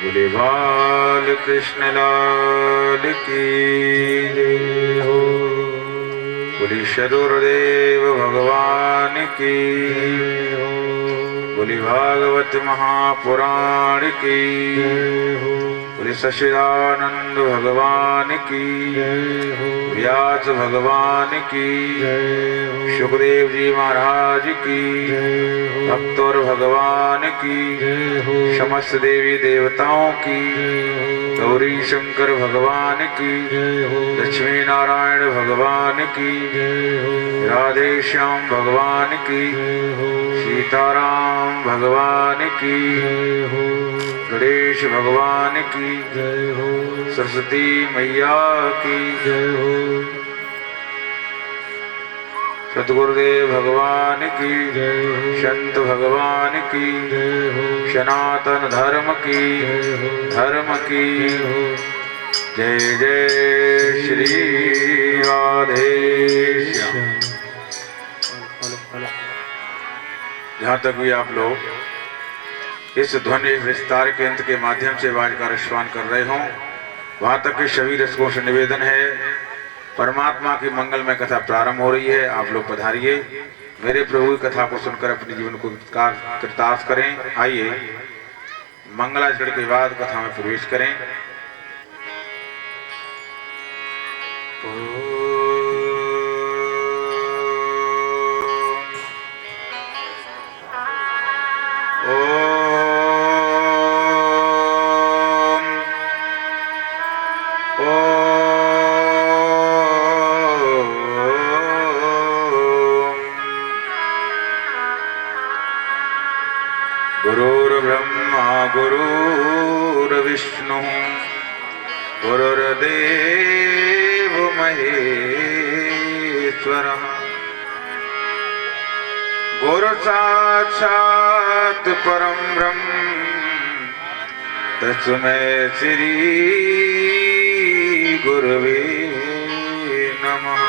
बोले बाल कृष्ण लाल की जय हो। बोले सदुर्देव भगवान की जय हो। बोले भागवत महापुराण की जय हो। बोले सच्चिदानंद भगवान की जय हो। व्यास भगवान की जय हो। सुखदेव जी महाराज की जय हो। भक्तों भगवान की जय हो। समस्त देवी देवताओं की जय हो। गौरी शंकर भगवान की जय हो। लक्ष्मी नारायण भगवान की जय हो। राधे श्याम भगवान की जय हो। सीताराम भगवान की जय हो। गणेश भगवान की जय हो। सरस्वती मैया की जय हो। सतगुरुदेव भगवान की जय हो। संत भगवान की जय हो। सनातन धर्म की जय हो। धर्म की जय हो। जय जय श्री राधे श्याम। जहाँ तक भी आप लोग इस ध्वनि विस्तार के अंत के माध्यम से आवाज का रसपान कर रहे हों, वहां तक के सभी दर्शकों से निवेदन है, परमात्मा की मंगलमय कथा प्रारंभ हो रही है। आप लोग पधारिए, मेरे प्रभु की कथा को सुनकर अपने जीवन को कृतार्थ करें। आइए मंगलाचरण के बाद कथा में प्रवेश करें। गुरुर्ब्रह्मा गुरुर्विष्णु गुरुर्देव महेश्वरः गुरु साक्षात् परं ब्रह्म तस्मै श्री गुरवे नमः।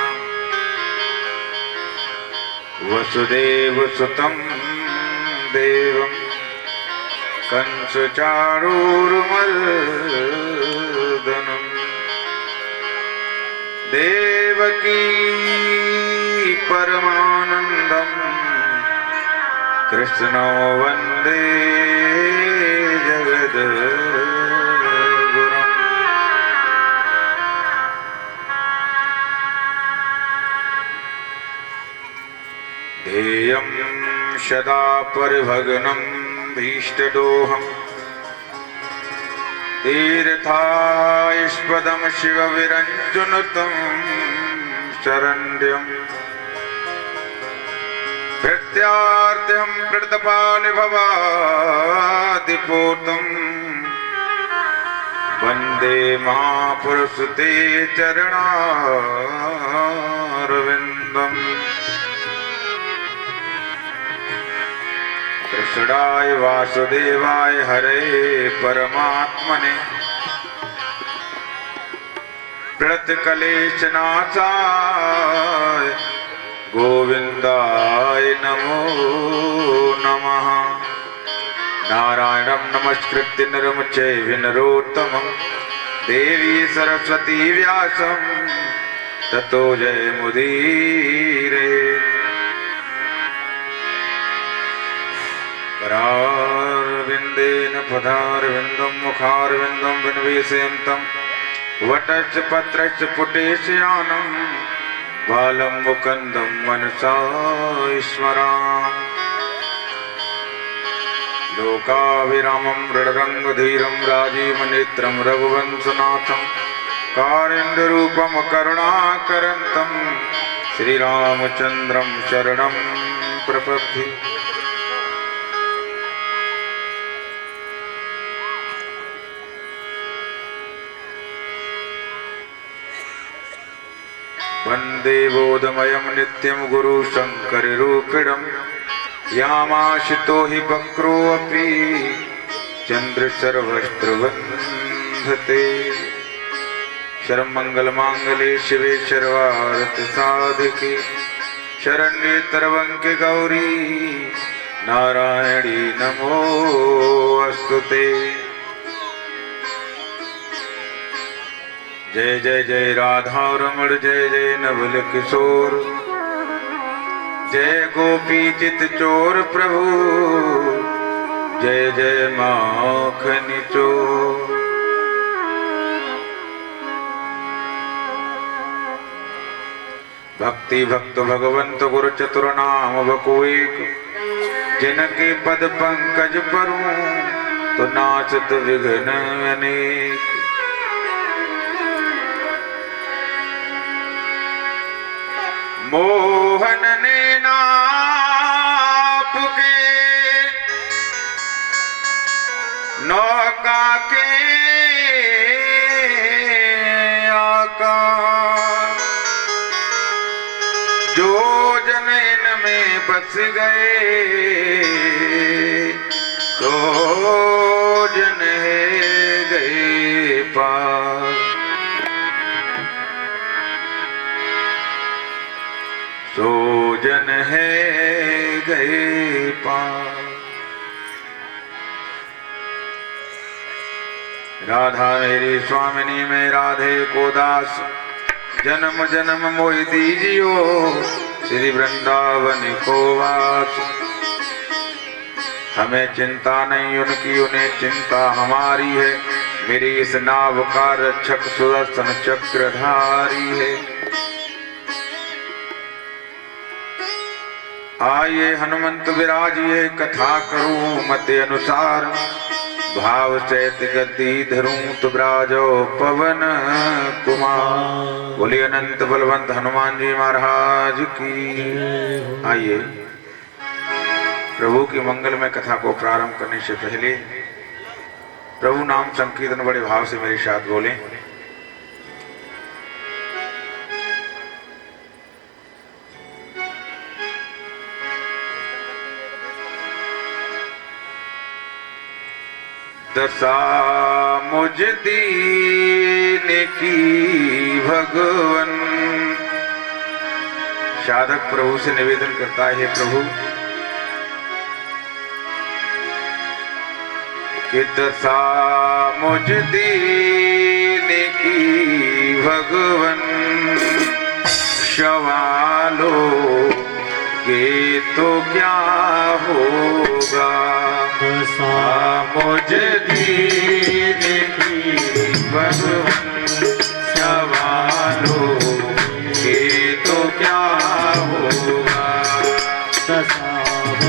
वसुदेव सुतं देवं कंसचाणूरमर्दनं देवकी परमानन्दं कृष्णो वन्दे जगद्गुरुम्। ध्येयं सदा परिभग्नं भीष्टदोहम् तीर्थास्पदं शिवविरञ्जनुतं शरण्यं प्रत्यार्थिं प्रतपालभवादिपूतं वन्दे महापुरुषते चरणारविन्दम्। कृष्णाय वासुदेवाय हरे परमात्मने प्रणतक्लेशनाशाय गोविन्दाय नमो नमः। नारायणं नमस्कृत्य नरं चैव नरोत्तमं देवी सरस्वती व्यासं ततो जयमुदीरये। करारविन्देन पदारविन्दं मुखारविन्दं विन्वेशयन्तं वटश्च पत्रश्च पुटेशयानं बालं मुकुन्दं मनसा स्मरामि। लोकाभिरामं रणरङ्गधीरं राजीवनेत्रं रघुवंशनाथं कारुण्यरूपं करुणाकरन्तं श्रीरामचन्द्रं शरणं प्रपद्ये। वन्दे बोधमयं नित्यं गुरु शङ्कररूपिणं यामाशितो हि वक्रोऽपि चन्द्रशर्वस्त्रवन्धते। सर्वमङ्गलमाङ्गल्ये शिवे सर्वार्थसाधके शरण्ये त्र्यम्बके गौरी नारायणी नमोऽस्तुते। जय जय जय राधा रमण, जय जय नवल किशोर, जय गोपी चित चोर प्रभु, जय जय माखन चोर। भक्ति भक्त भगवंत गुरु चतुर नाम बको एक, जिनके पद पंकज परूं तो नाचत विघ्न अनेक। मोहन ने नाप के नौका के आकार, जो जन इनमें बस गए तो जन है गए पार। सो जन है गए पार। राधा मेरी स्वामिनी में राधे को दास, जन्म जन्म मोहि दीजियो श्री वृंदावन को वास। हमें चिंता नहीं उनकी, उन्हें चिंता हमारी है, मेरी इस नाव का रक्षक सुदर्शन चक्रधारी है। आइए हनुमंत विराजिए, कथा करूं मत अनुसार, भाव सहित गद्दी धरूं तो ब्राजो पवन कुमार। बोलिए अनंत बलवंत हनुमान जी महाराज की। आइए प्रभु की मंगल में कथा को प्रारंभ करने से पहले प्रभु नाम संकीर्तन बड़े भाव से मेरे साथ बोलें। दशा मुझ दीन की भगवन। साधक प्रभु से निवेदन करता है, प्रभु कि दशा मुझ दीन की भगवन, सवालों के तो क्या होगा। मुझ दीन की भगवन, सवालों के तो क्या होगा।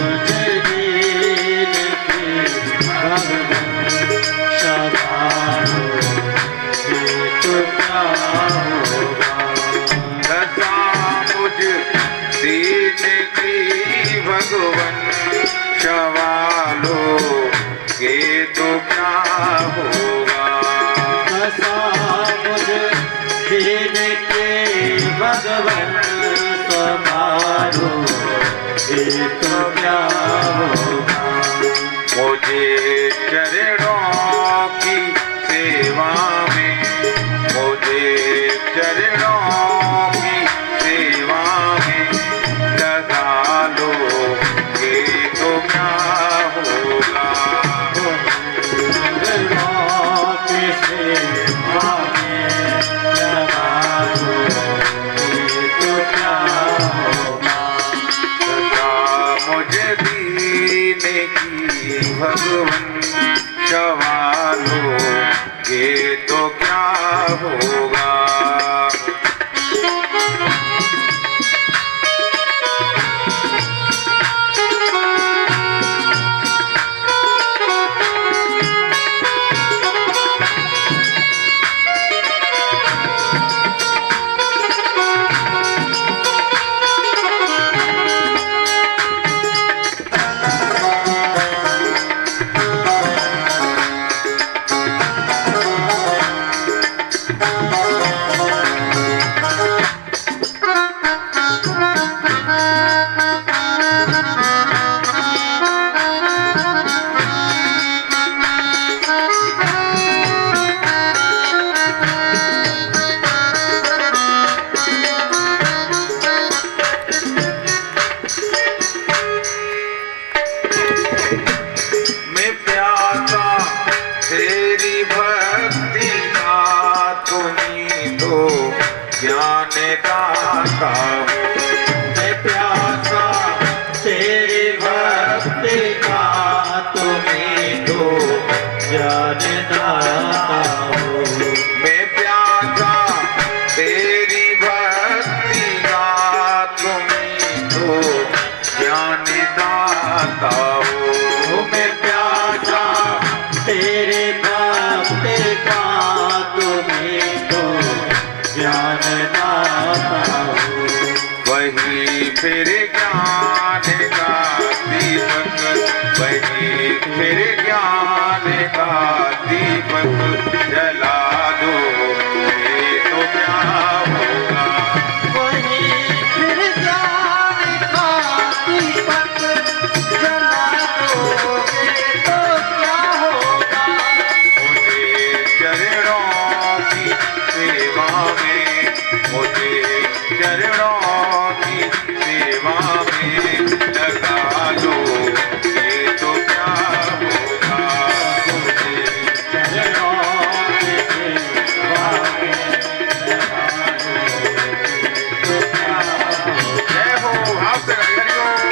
मुझ दीन की भगवन, सवालों के तो क्या होगा। मुझ दीन की भगवन, सवालों के तो क्या होगा। मुझ दीन के भगवन, सवालों के तो क्या होगा। मुझे चरणों की सेवा में, मुझे चरणों की सेवा में लगा लो के तो क्या होगा। मुझे दीन की भगवन, सवालों के तो क्या होगा। तेरी भक्ति का तुम्हें हूँ। मैं प्यासा तेरी भक्ति का, तुम्हें तो ज्ञान दाता हो। मैं प्यासा तेरी भक्ति का, तुम्हीं तो ज्ञान दाता हो। मैं प्यासा तेरे भक्ति का, तुम्हें तो ज्ञान दाता हो। वही फिर ज्ञान का दीपक, वही फिर ज्ञान का दीपक जला दो, ये तो क्या होगा। वही फिर ज्ञान का दीपक जला दोगे तो क्या होगा। मुझे चरणों की सेवा में, मुझे चरणों की सेवा में लगा दो, ये तो क्या होगा। मुझे चरणों के सेवा में लगा दोगे तो क्या होगा। जय हो, हाथ से हरि ओम।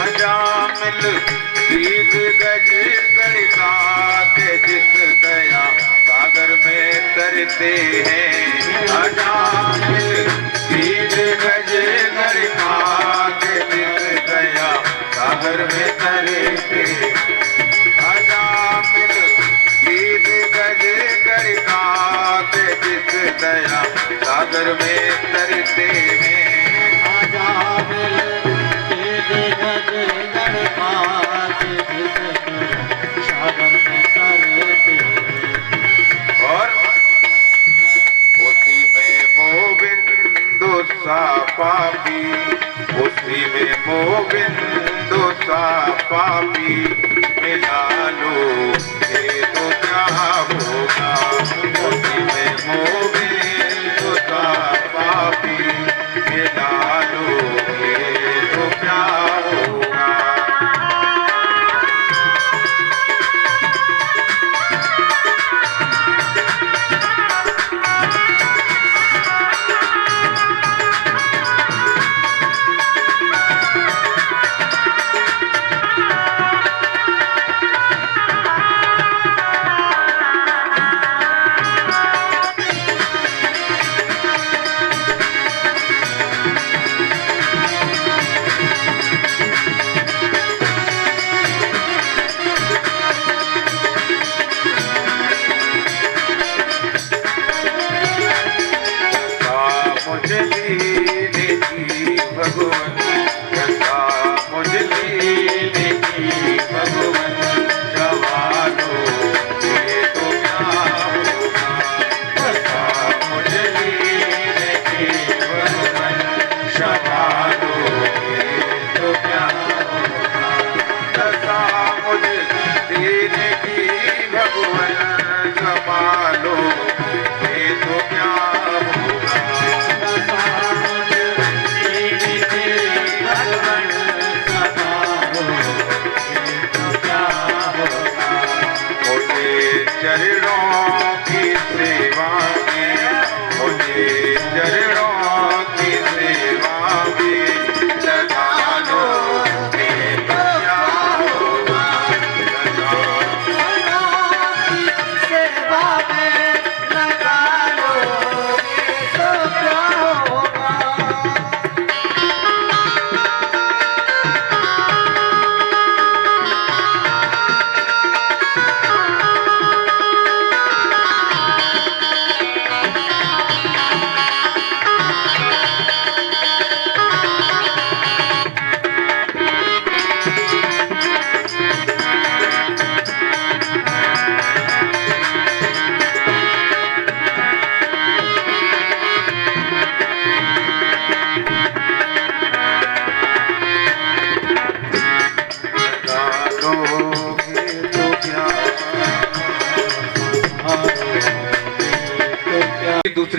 अजामिल गीत गज गणिका के जिस दया सागर में तरते हैं। अजामिल गीत गज गणिका के जिस दया सागर में तरते। अजामिल गीत गज गणिका के जिस दया सागर में तरते हैं। अजामिल तेरे गज गणपात जिस सागर में तरते। और उसी में मोबिंदु सा पापी, उसी में मोबिंदु सा पापी मिला लो, ये तो क्या होगा। उसी में मोबिंदु सा पापी मिला लो, ये तो क्या होगा।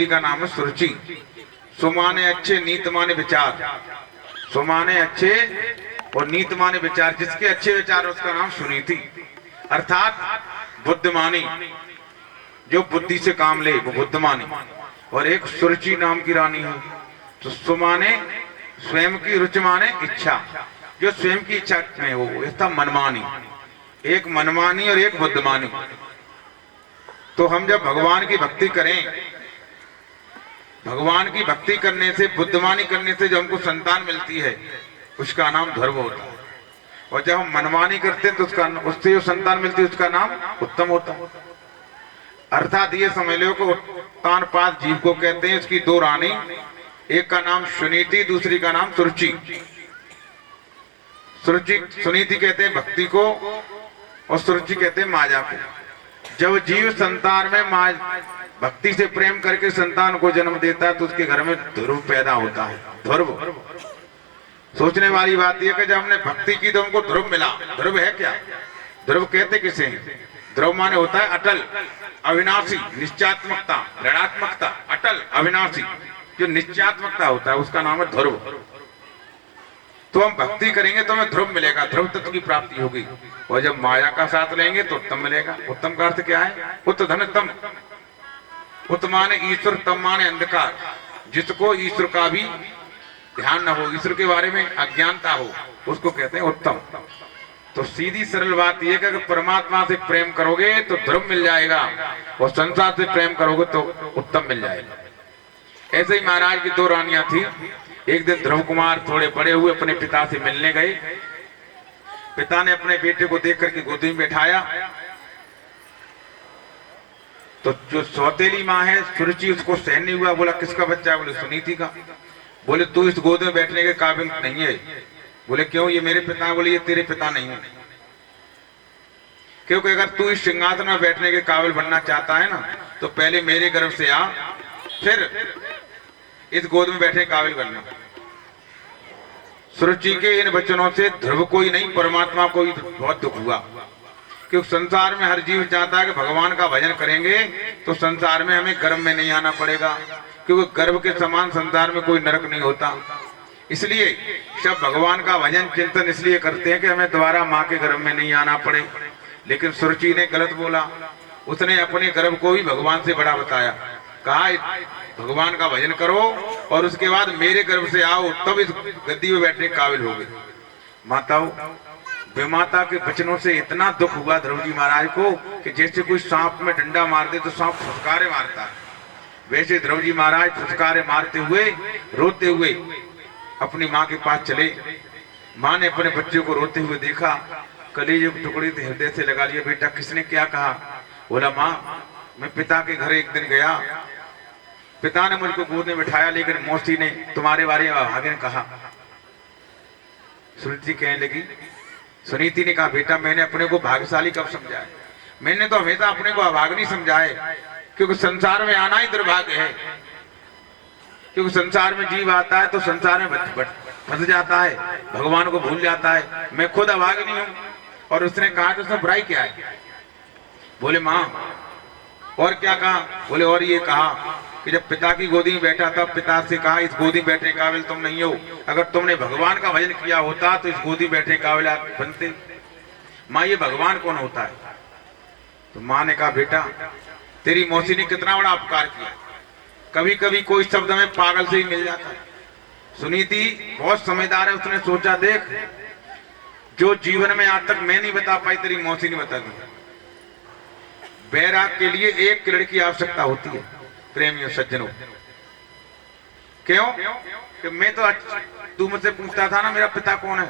दूसरी का नाम है सुरुचि। सुमाने अच्छे, नीत माने विचार। सुमाने अच्छे और नीत माने विचार, जिसके अच्छे विचार उसका नाम सुनीति, अर्थात बुद्धिमानी, जो बुद्धि से काम ले वो बुद्धिमानी। और एक सुरुचि नाम की रानी है। तो सुमाने स्वयं की, रुचि माने इच्छा, जो स्वयं की इच्छा में हो, इसका मनमानी। एक मनमानी और एक बुद्धिमानी। तो हम जब भगवान की भक्ति करें, भगवान की भक्ति करने से, बुद्धिमानी करने से जो हमको संतान मिलती है उसका नाम धर्म होता है। और जब हम मनमानी करते हैं तो उससे जो संतान मिलती है उसका नाम उत्तम होता है। अर्थात ये समझ लो कि उत्तानपाद जीव को कहते हैं। इसकी दो रानी, एक का नाम सुनीति, दूसरी का नाम सुरुचि। सुनीति कहते हैं भक्ति को और सुरुचि कहते हैं माया को। जब जीव संतान में भक्ति से प्रेम करके संतान को जन्म देता है तो उसके घर में ध्रुव पैदा होता है। ध्रुव सोचने वाली बात यह कि जब हमने भक्ति की तो हमको ध्रुव मिला। ध्रुव है क्या? ध्रुव कहते किसे हैं? ध्रुव माने होता है अटल, अविनाशी, निश्चयात्मकता, दृढ़ात्मकता, अटल, अविनाशी। जो निश्चयात्मकता होता है उसका नाम है ध्रुव। तो हम भक्ति करेंगे तो हमें ध्रुव मिलेगा, ध्रुव तत्व की प्राप्ति होगी। और जब माया का साथ लेंगे तो उत्तम मिलेगा। उत्तम का अर्थ क्या है? उत्त धन तम। उत्त माने ईश्वर, तम माने अंधकार। जिसको ईश्वर का भी ध्यान न हो, ईश्वर के बारे में अज्ञानता हो, उसको कहते हैं उत्तम। तो सीधी सरल बात यह है कि परमात्मा से प्रेम करोगे तो ध्रुव मिल जाएगा, और संसार से प्रेम करोगे तो उत्तम मिल जाएगा। ऐसे ही महाराज की दो रानियां थी। एक दिन ध्रुव कुमार थोड़े बड़े हुए अपने पिता से मिलने गए। पिता ने अपने बेटे को देख करके गोदी में बैठाया। तो जो सौतेली माँ है सुरुचि, उसको सहन नहीं हुआ। बोला किसका बच्चा है? बोले सुनीति का। बोले तू इस गोद में बैठने के काबिल नहीं है। बोले क्यों? ये मेरे पिता है। बोले ये तेरे पिता नहीं है, क्योंकि अगर तू इस सिंहासन में बैठने के काबिल बनना चाहता है ना तो पहले मेरे गर्भ से आ, फिर इस गोद में बैठने के काबिल बनना। सुरुचि के इन वचनों से ध्रुव को ही नहीं, परमात्मा को ही बहुत दुख हुआ। क्योंकि संसार में हर जीव चाहता है कि भगवान का भजन करेंगे तो संसार में हमें गर्भ में नहीं आना पड़ेगा, क्योंकि गर्भ के समान संसार में कोई नरक नहीं होता। इसलिए सब भगवान का भजन चिंतन इसलिए करते हैं कि हमें दोबारा माँ के गर्भ में नहीं आना पड़े। लेकिन सुरुचि ने गलत बोला। उसने अपने गर्भ को ही भगवान से बड़ा बताया। कहा भगवान का भजन करो और उसके बाद मेरे गर्भ से आओ, तब इस गद्दी में बैठने के काबिल होगे। माताओं, विमाता के वचनों से इतना दुख हुआ ध्रुव जी महाराज को कि जैसे कोई सांप में डंडा मार दे तो सांप फुफकारे मारता है, वैसे ध्रुव जी महाराज फुफकारे मारते हुए, रोते हुए अपनी माँ के पास चले। माँ ने अपने बच्चे को रोते हुए देखा, कलेजे के टुकड़े से हृदय से लगा लिया। बेटा किसने क्या कहा? बोला माँ मैं पिता के घर एक दिन गया, पिता ने मुझको गोद में बिठाया, लेकिन मौसी ने तुम्हारे बारे में भागे ने कहा। सुनीति कहने लगी, सुनीति ने कहा बेटा मैंने अपने को भाग्यशाली कब समझा है? मैंने तो हमेशा अपने को अभाग्नि समझा है, क्योंकि संसार में आना ही दुर्भाग्य है। क्योंकि संसार में जीव आता है तो संसार में फंस जाता है, भगवान को भूल जाता है। मैं खुद अभाग्नि हूं। और उसने कहा तो उसमें बुराई क्या है? बोले माँ और क्या कहा? बोले और ये कहा कि जब पिता की गोदी में बैठा था, पिता से कहा इस गोदी में बैठने काबिल तुम नहीं हो, अगर तुमने भगवान का भजन किया होता तो इस गोदी में बैठने काबिल आप बनते। माँ ये भगवान कौन होता है? तो माँ ने कहा बेटा तेरी मौसी ने कितना बड़ा उपकार किया। कभी कभी कोई शब्द हमें पागल से ही मिल जाता है। सुनीति बहुत समझदार है, उसने सोचा देख जो जीवन में आज तक मैं नहीं बता पाई तेरी मौसी ने बता दी। बैराग के लिए एक किरण की आवश्यकता होती है प्रेमियों सज्जनों। क्यों? कि मैं तो तू मुझसे पूछता था ना मेरा पिता कौन है,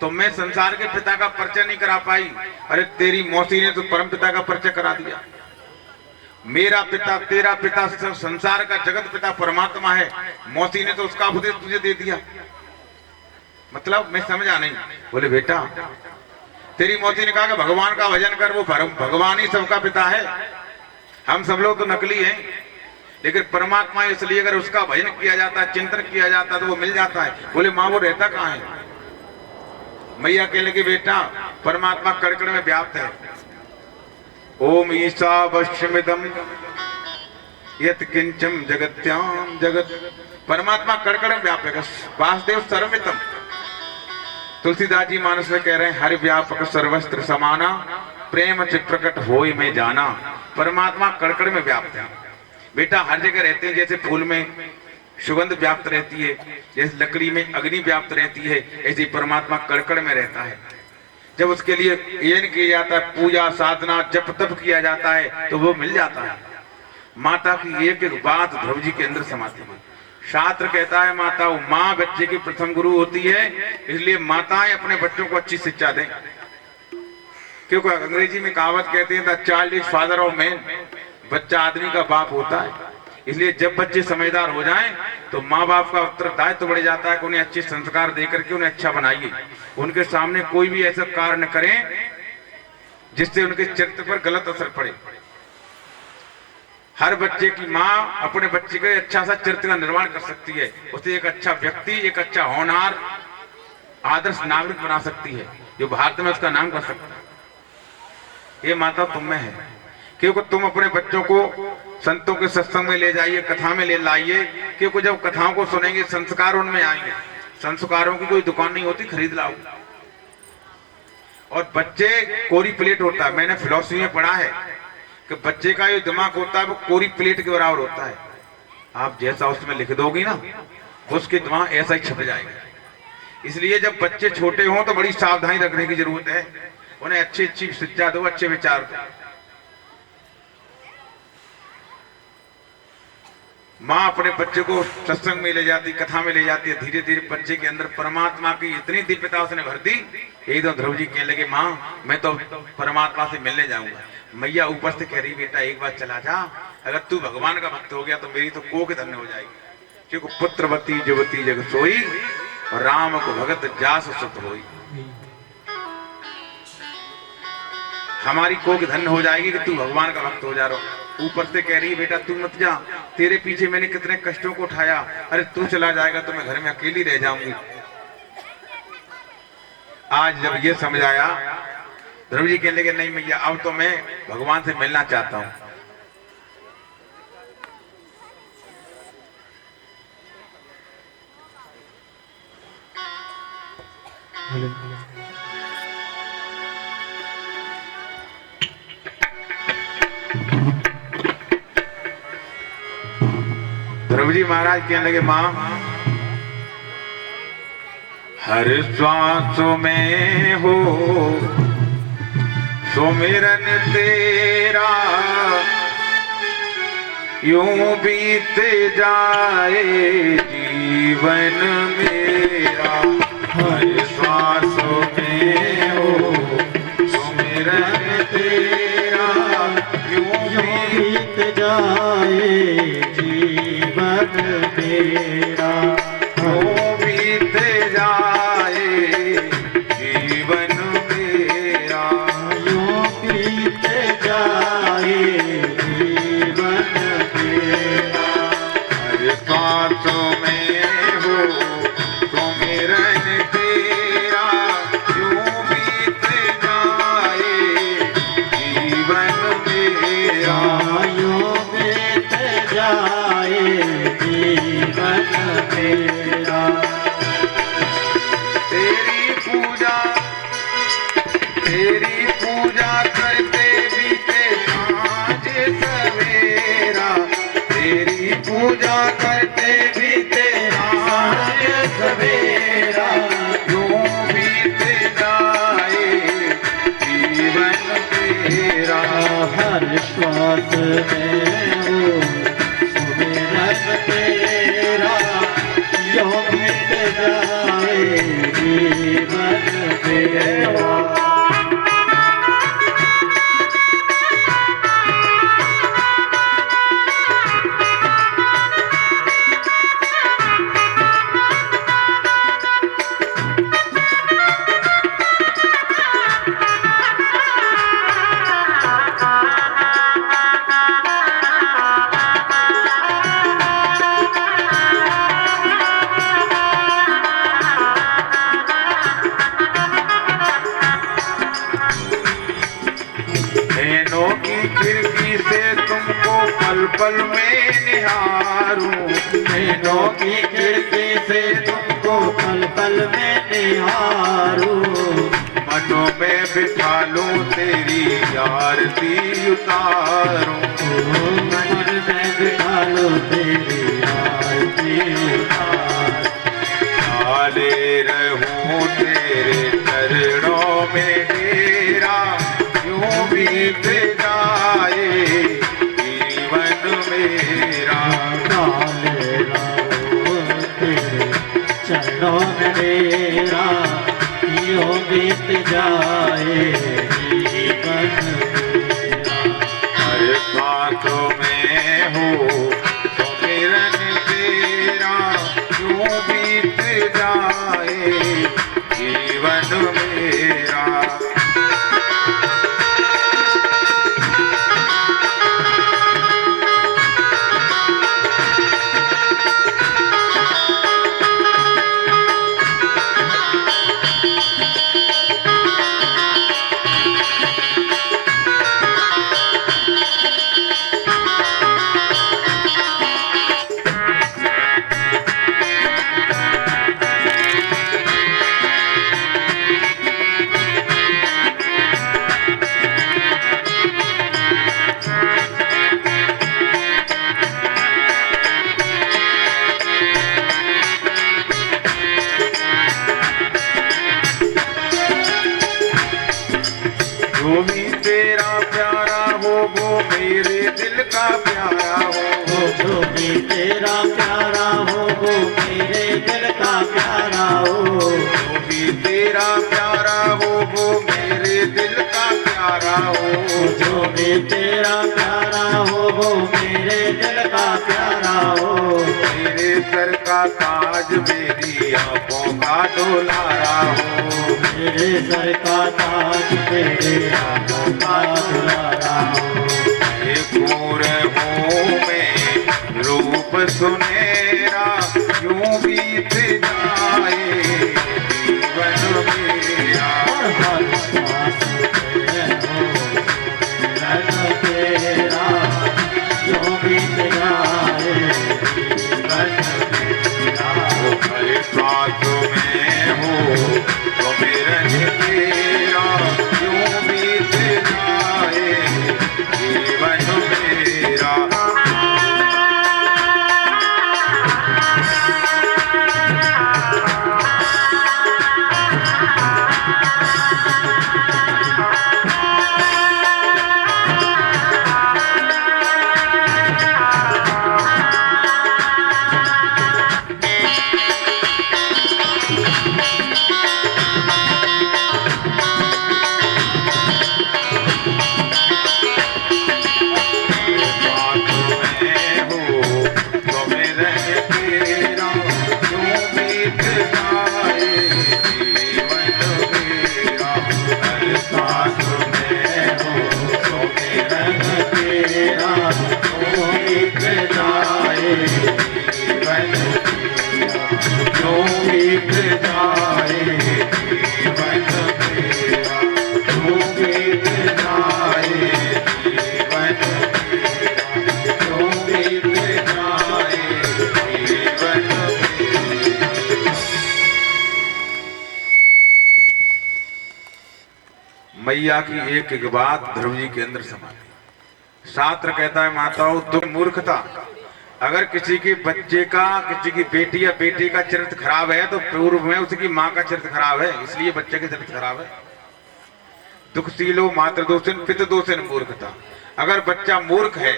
तो मैं संसार के पिता का परिचय नहीं करा पाई। अरे तेरी मौसी ने तो परम पिता का परिचय करा दिया। मेरा पिता, तेरा पिता, संसार का जगत पिता परमात्मा है, मौसी ने तो उसका उपदेश तुझे दे दिया। मतलब मैं समझा नहीं। बोले बेटा तेरी मौसी ने कहा कि भगवान का भजन कर, वो भगवान ही सबका पिता है। हम सब लोग तो नकली हैं, लेकिन परमात्मा इसलिए अगर उसका भजन किया जाता है, चिंतन किया जाता है तो वो मिल जाता है। बोले माँ वो रहता कहाँ है? मैया कहने लगी बेटा परमात्मा कण में व्याप्त है। ओम ईशावश्यमिदं यत किंचम जगत्याम जगत। परमात्मा कण में व्यापक है। वासुदेव सर्वमितम। तुलसीदास जी मानस में कह रहे हैं, हरि व्यापक सर्वस्त्र समाना, प्रेम से प्रकट होय में जाना। परमात्मा कण में व्याप्त है। बेटा हर जगह रहते हैं, जैसे फूल में सुगंध व्याप्त रहती है, जैसे लकड़ी में अग्नि व्याप्त रहती है, ऐसे परमात्मा कण में रहता है। जब उसके लिए यज्ञ किया जाता है, पूजा साधना जप तप किया जाता है, तो वो मिल जाता है। माता की एक एक बात ध्रुव जी के अंदर समाती है। शास्त्र कहता है माता माँ बच्चे की प्रथम गुरु होती है, इसलिए माताएं अपने बच्चों को अच्छी शिक्षा दें। क्योंकि अंग्रेजी में कहावत कहते हैं the child is father of man. बच्चा आदमी का बाप होता है। इसलिए जब बच्चे समझदार हो जाएं तो माँ बाप का उत्तरदायित्व बढ़ जाता है कि उन्हें अच्छे संस्कार देकर के उन्हें अच्छा बनाइए। उनके सामने कोई भी ऐसा कार्य न करें जिससे उनके चरित्र पर गलत असर पड़े। हर बच्चे की माँ अपने बच्चे के अच्छा सा चरित्र का निर्माण कर सकती है, उसे एक अच्छा व्यक्ति, एक अच्छा होनहार आदर्श नागरिक बना सकती है, जो भारत में उसका नाम कर सकता है। ये माता तुम में है, क्योंकि तुम अपने बच्चों को संतों के सत्संग में ले जाइए, कथा में ले लाइए, क्योंकि जब कथाओं को सुनेंगे संस्कार उनमें आएंगे। संस्कारों की कोई दुकान नहीं होती, खरीद लाओ। और बच्चे कोरी प्लेट होता है, मैंने फिलॉसफी में पढ़ा है कि बच्चे का जो दिमाग होता है वो कोरी प्लेट के बराबर होता है। आप जैसा उसमें लिख दोगी ना, उसके दिमाग ऐसा ही छप जाएगा। इसलिए जब बच्चे छोटे हों तो बड़ी सावधानी रखने की जरूरत है। उन्हें अच्छी शिक्षा दो, अच्छे विचार दो। माँ अपने बच्चे को सत्संग में ले जाती, कथा में ले जाती है, धीरे धीरे बच्चे के अंदर परमात्मा की इतनी दिव्यता उसने भर दी। एकदम ध्रुव जी कहने लगे, माँ मैं तो परमात्मा से मिलने जाऊंगा। मैया ऊपर से कह रही, बेटा एक बार चला जा, अगर तू भगवान का भक्त हो गया तो मेरी तो कोख धन्य हो जाएगी। क्योंकि पुत्रवती जुवती जग सोई, और राम को भगत जास सुत होई। हमारी कोख धन्य हो जाएगी कि तू भगवान का भक्त हो जा रहा। ऊपर से कह रही है, बेटा तू मत जा, तेरे पीछे मैंने कितने कष्टों को उठाया, अरे तू चला जाएगा तो मैं घर में अकेली रह जाऊंगी। आज जब ये समझ आया, ध्रुव जी कहने लगे, नहीं मैया अब तो मैं भगवान से मिलना चाहता हूं। ध्रुव जी महाराज कहने लगे, मां हर श्वास में हो सुमिरन तेरा, यूं बीत जाए जीवन मेरा। हर श्वास में हो सुमिरन तेरा, यूं बीत जाए जीवन मेरा। यूं बीत जाए जीवन मेरा, यूं बीत जाए जीवन मेरा। हर सांस में हो सुमिरन तेरा, यूं बीत जाए जीवन मेरा। यूं बीत जाए जीवन मेरा। तेरी पूजा करते बीते सांझ सवेरा। तेरी पूजा करते बीते सांझ सवेरा, यूं बीत जाए जीवन मेरा। हर श्वास में हो सुमिरन तेरा, यूं बीत जाए जीवन मेरा। पल में निहारूं, नैनों की खिड़की से तुमको पल पल में निहारूं, मनों में बिठा लूं तेरी आरती उतारूं, मन में बिठा लो तेरी आरती उतारूं, डाले रहूं तेरे चरणों में डेरा, यूं बीत जाए जीवन मेरा, डाले रहो तेरे चरणों में मेरा, यूं बीत जाए जीवन मेरा, हर सांसों में हो सुमिरन तेरा, यूं बीत जाए जीवन मेरा। जो भी तेरा प्यारा हो वो मेरे दिल का प्यारा हो, जो भी तेरा प्यारा हो वो मेरे दिल का प्यारा हो, जो भी तेरा प्यारा हो वो मेरे दिल का प्यारा हो, जो भी तेरा प्यारा हो वो मेरे दिल का प्यारा हो, मेरे सर का ताज मेरी आंखों का दुलारा हो, मेरे सर का ताज तेरे आंखों का दुलारा हो, पूर हूँ मैं रूप सुनेरा, यूं बीत जाए जीवन मेरा, और हर श्वास में हो मिलन तेरा, जो बीत जाए जीवन मेरा, हर सांस में हो सुमिरन तेरा, यूं बीत जाए जीवन मेरा। मैया की एक एक बात ध्रुव जी के अंदर समा गई। शास्त्र कहता है माताओं तुम मूर्खता, अगर किसी के बच्चे का, किसी की बेटी या बेटे का चरित्र खराब है तो पूर्व में उसकी माँ का चरित्र खराब है, इसलिए बच्चे के चरित्र खराब है। दुखशीलो मातृ दोषिन पितृ दोषिन मूर्खता, अगर बच्चा मूर्ख है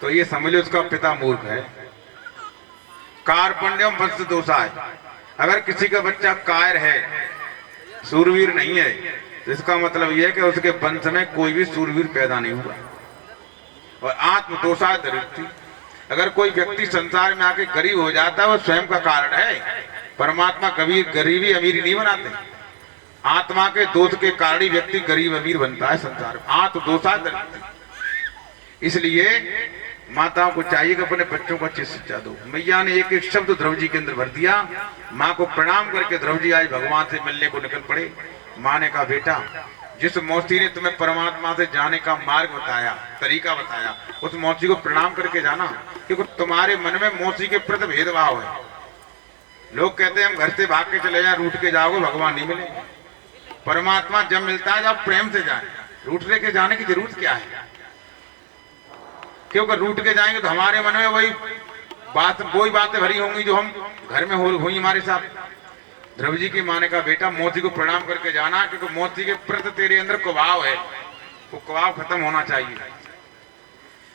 तो ये समझ लो उसका पिता मूर्ख है। कार्पण्यम वंश दोषा है, अगर किसी का बच्चा कायर है, सूरवीर नहीं है, तो इसका मतलब यह है कि उसके वंश में कोई भी सूरवीर पैदा नहीं हुआ। और आत्मदोषा दरिद्री, अगर कोई व्यक्ति संसार में आके गरीब हो जाता है वो स्वयं का कारण है। परमात्मा कभी गरीबी अमीरी नहीं बनाते, आत्मा के दोष के कारण ही व्यक्ति गरीब अमीर बनता है संसार में। आत्मदोषा दरिद्री, इसलिए माताओं को चाहिए कि अपने बच्चों को अच्छी शिक्षा दो। मैया ने एक एक शब्द ध्रुव जी के अंदर भर दिया। माँ को प्रणाम करके ध्रुव जी आज भगवान से मिलने को निकल पड़े। माँ ने कहा बेटा जिस मौसी ने तुम्हें परमात्मा से जाने का मार्ग बताया, तरीका बताया, उस मौसी को प्रणाम करके जाना, क्योंकि तुम्हारे मन में मौसी के प्रति भेदभाव है। लोग कहते हैं हम घर से भाग के चले जाए, रूठ के जाओगे भगवान नहीं मिलेंगे। परमात्मा जब मिलता है जब प्रेम से जाए, रूठ के जाने की जरूरत क्या है? क्योंकि रूठ के जाएंगे तो हमारे मन में वही बातें भरी होंगी जो हम घर में हुई हमारे साथ। ध्रुव जी की माने का बेटा मौसी को प्रणाम करके जाना, क्योंकि मौसी के प्रति तेरे अंदर कुभाव है, वो कुभाव खत्म होना चाहिए।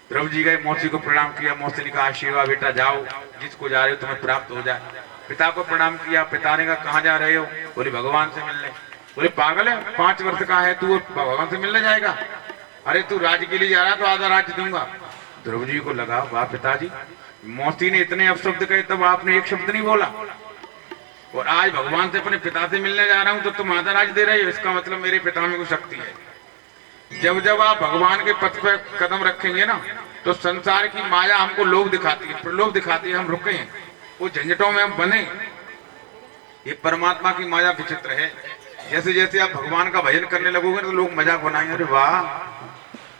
ध्रुव जी गए, मौसी को प्रणाम किया, मौसी ने कहा आशीर्वाद बेटा जाओ, जिसको जा रहे हो तुम्हें प्राप्त हो जाए। पिता को प्रणाम किया, पिता ने कहा कहाँ जा रहे हो? बोले भगवान से मिलने। बोले पागल है, 5 वर्ष का है तू, भगवान से मिलने जाएगा? अरे तू राज्य के लिए जा रहा है तो आधा राज्य दूंगा। ध्रुव जी को लगा वाह पिताजी, मौसी ने इतने अपशब्द कहे तब आपने एक शब्द नहीं बोला, और आज भगवान से अपने पिता से मिलने जा रहा हूं तो तुम आधा राज दे रहे हो, इसका मतलब मेरे पिता में कोई शक्ति है। जब जब आप भगवान के पथ पर कदम रखेंगे ना, तो संसार की माया हमको लोभ दिखाती है, प्रलोभ दिखाती है, हम रुके हैं, वो झंझटों में हम बने। ये परमात्मा की माया विचित्र है। जैसे जैसे आप भगवान का भजन करने लगोगे तो लोग मजाक बनाएंगे, अरे वाह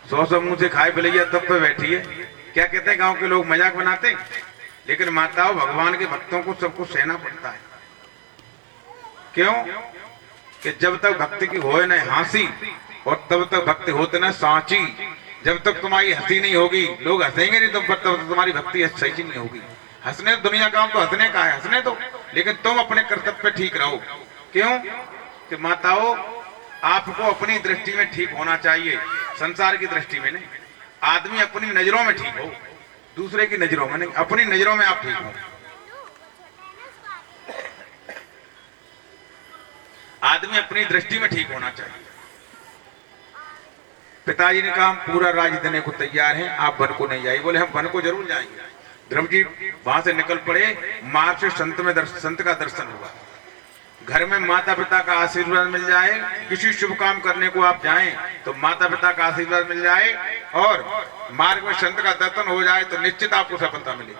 100 मुंह से खाए भलैया तब पे बैठी है। क्या कहते हैं गांव के लोग, मजाक बनाते हैं। लेकिन माताओं, भगवान के भक्तों को सब कुछ सहना पड़ता है। क्यों? कि जब तक भक्ति की होए न हंसी, और तब तक भक्ति होते न सांची। जब तक तुम्हारी हंसी नहीं होगी, लोग हंसेंगे नहीं तुम पर, तब तुम्हारी भक्ति सही नहीं होगी। हंसने दुनिया का तो हंसने का है, हंसने दो, लेकिन तुम अपने कर्तव्य पे ठीक रहो। क्यों? कि माताओं, आपको अपनी दृष्टि में ठीक होना चाहिए, संसार की दृष्टि में नहीं। आदमी अपनी नजरों में ठीक हो, दूसरे की नजरों में नहीं, अपनी नजरों में आप ठीक हो। आदमी अपनी दृष्टि में ठीक होना चाहिए। पिताजी ने कहा हम पूरा राज्य देने को तैयार हैं, आप वन को नहीं जाइए। बोले हम वन को जरूर जाएंगे। ध्रुव जी वहां से निकल पड़े। मार्ग से संत का दर्शन हुआ। घर में माता पिता का आशीर्वाद मिल जाए, किसी शुभ काम करने को आप जाएं तो माता पिता का आशीर्वाद मिल जाए, और मार्ग में संत का दर्शन हो जाए तो निश्चित आपको सफलता मिलेगी।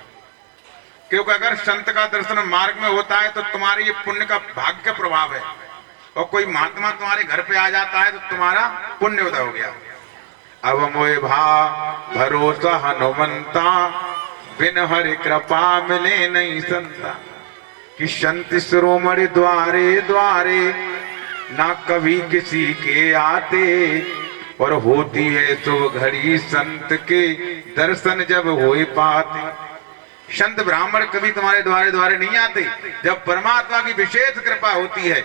क्योंकि अगर संत का दर्शन मार्ग में होता है तो तुम्हारे ये पुण्य का भाग्य का प्रभाव है, और कोई महात्मा तुम्हारे घर पे आ जाता है तो तुम्हारा पुण्य उदय हो गया। अब मोए भा भरोसा हनुमंता, बिन हरि कृपा मिले नहीं संता। कि संत शिरोमणि द्वारे द्वारे, ना कभी किसी के आते, और होती है शुभ घड़ी संत के दर्शन जब होए पाते। संत ब्राह्मण कभी तुम्हारे द्वारे द्वारे नहीं आते, जब परमात्मा की विशेष कृपा होती है।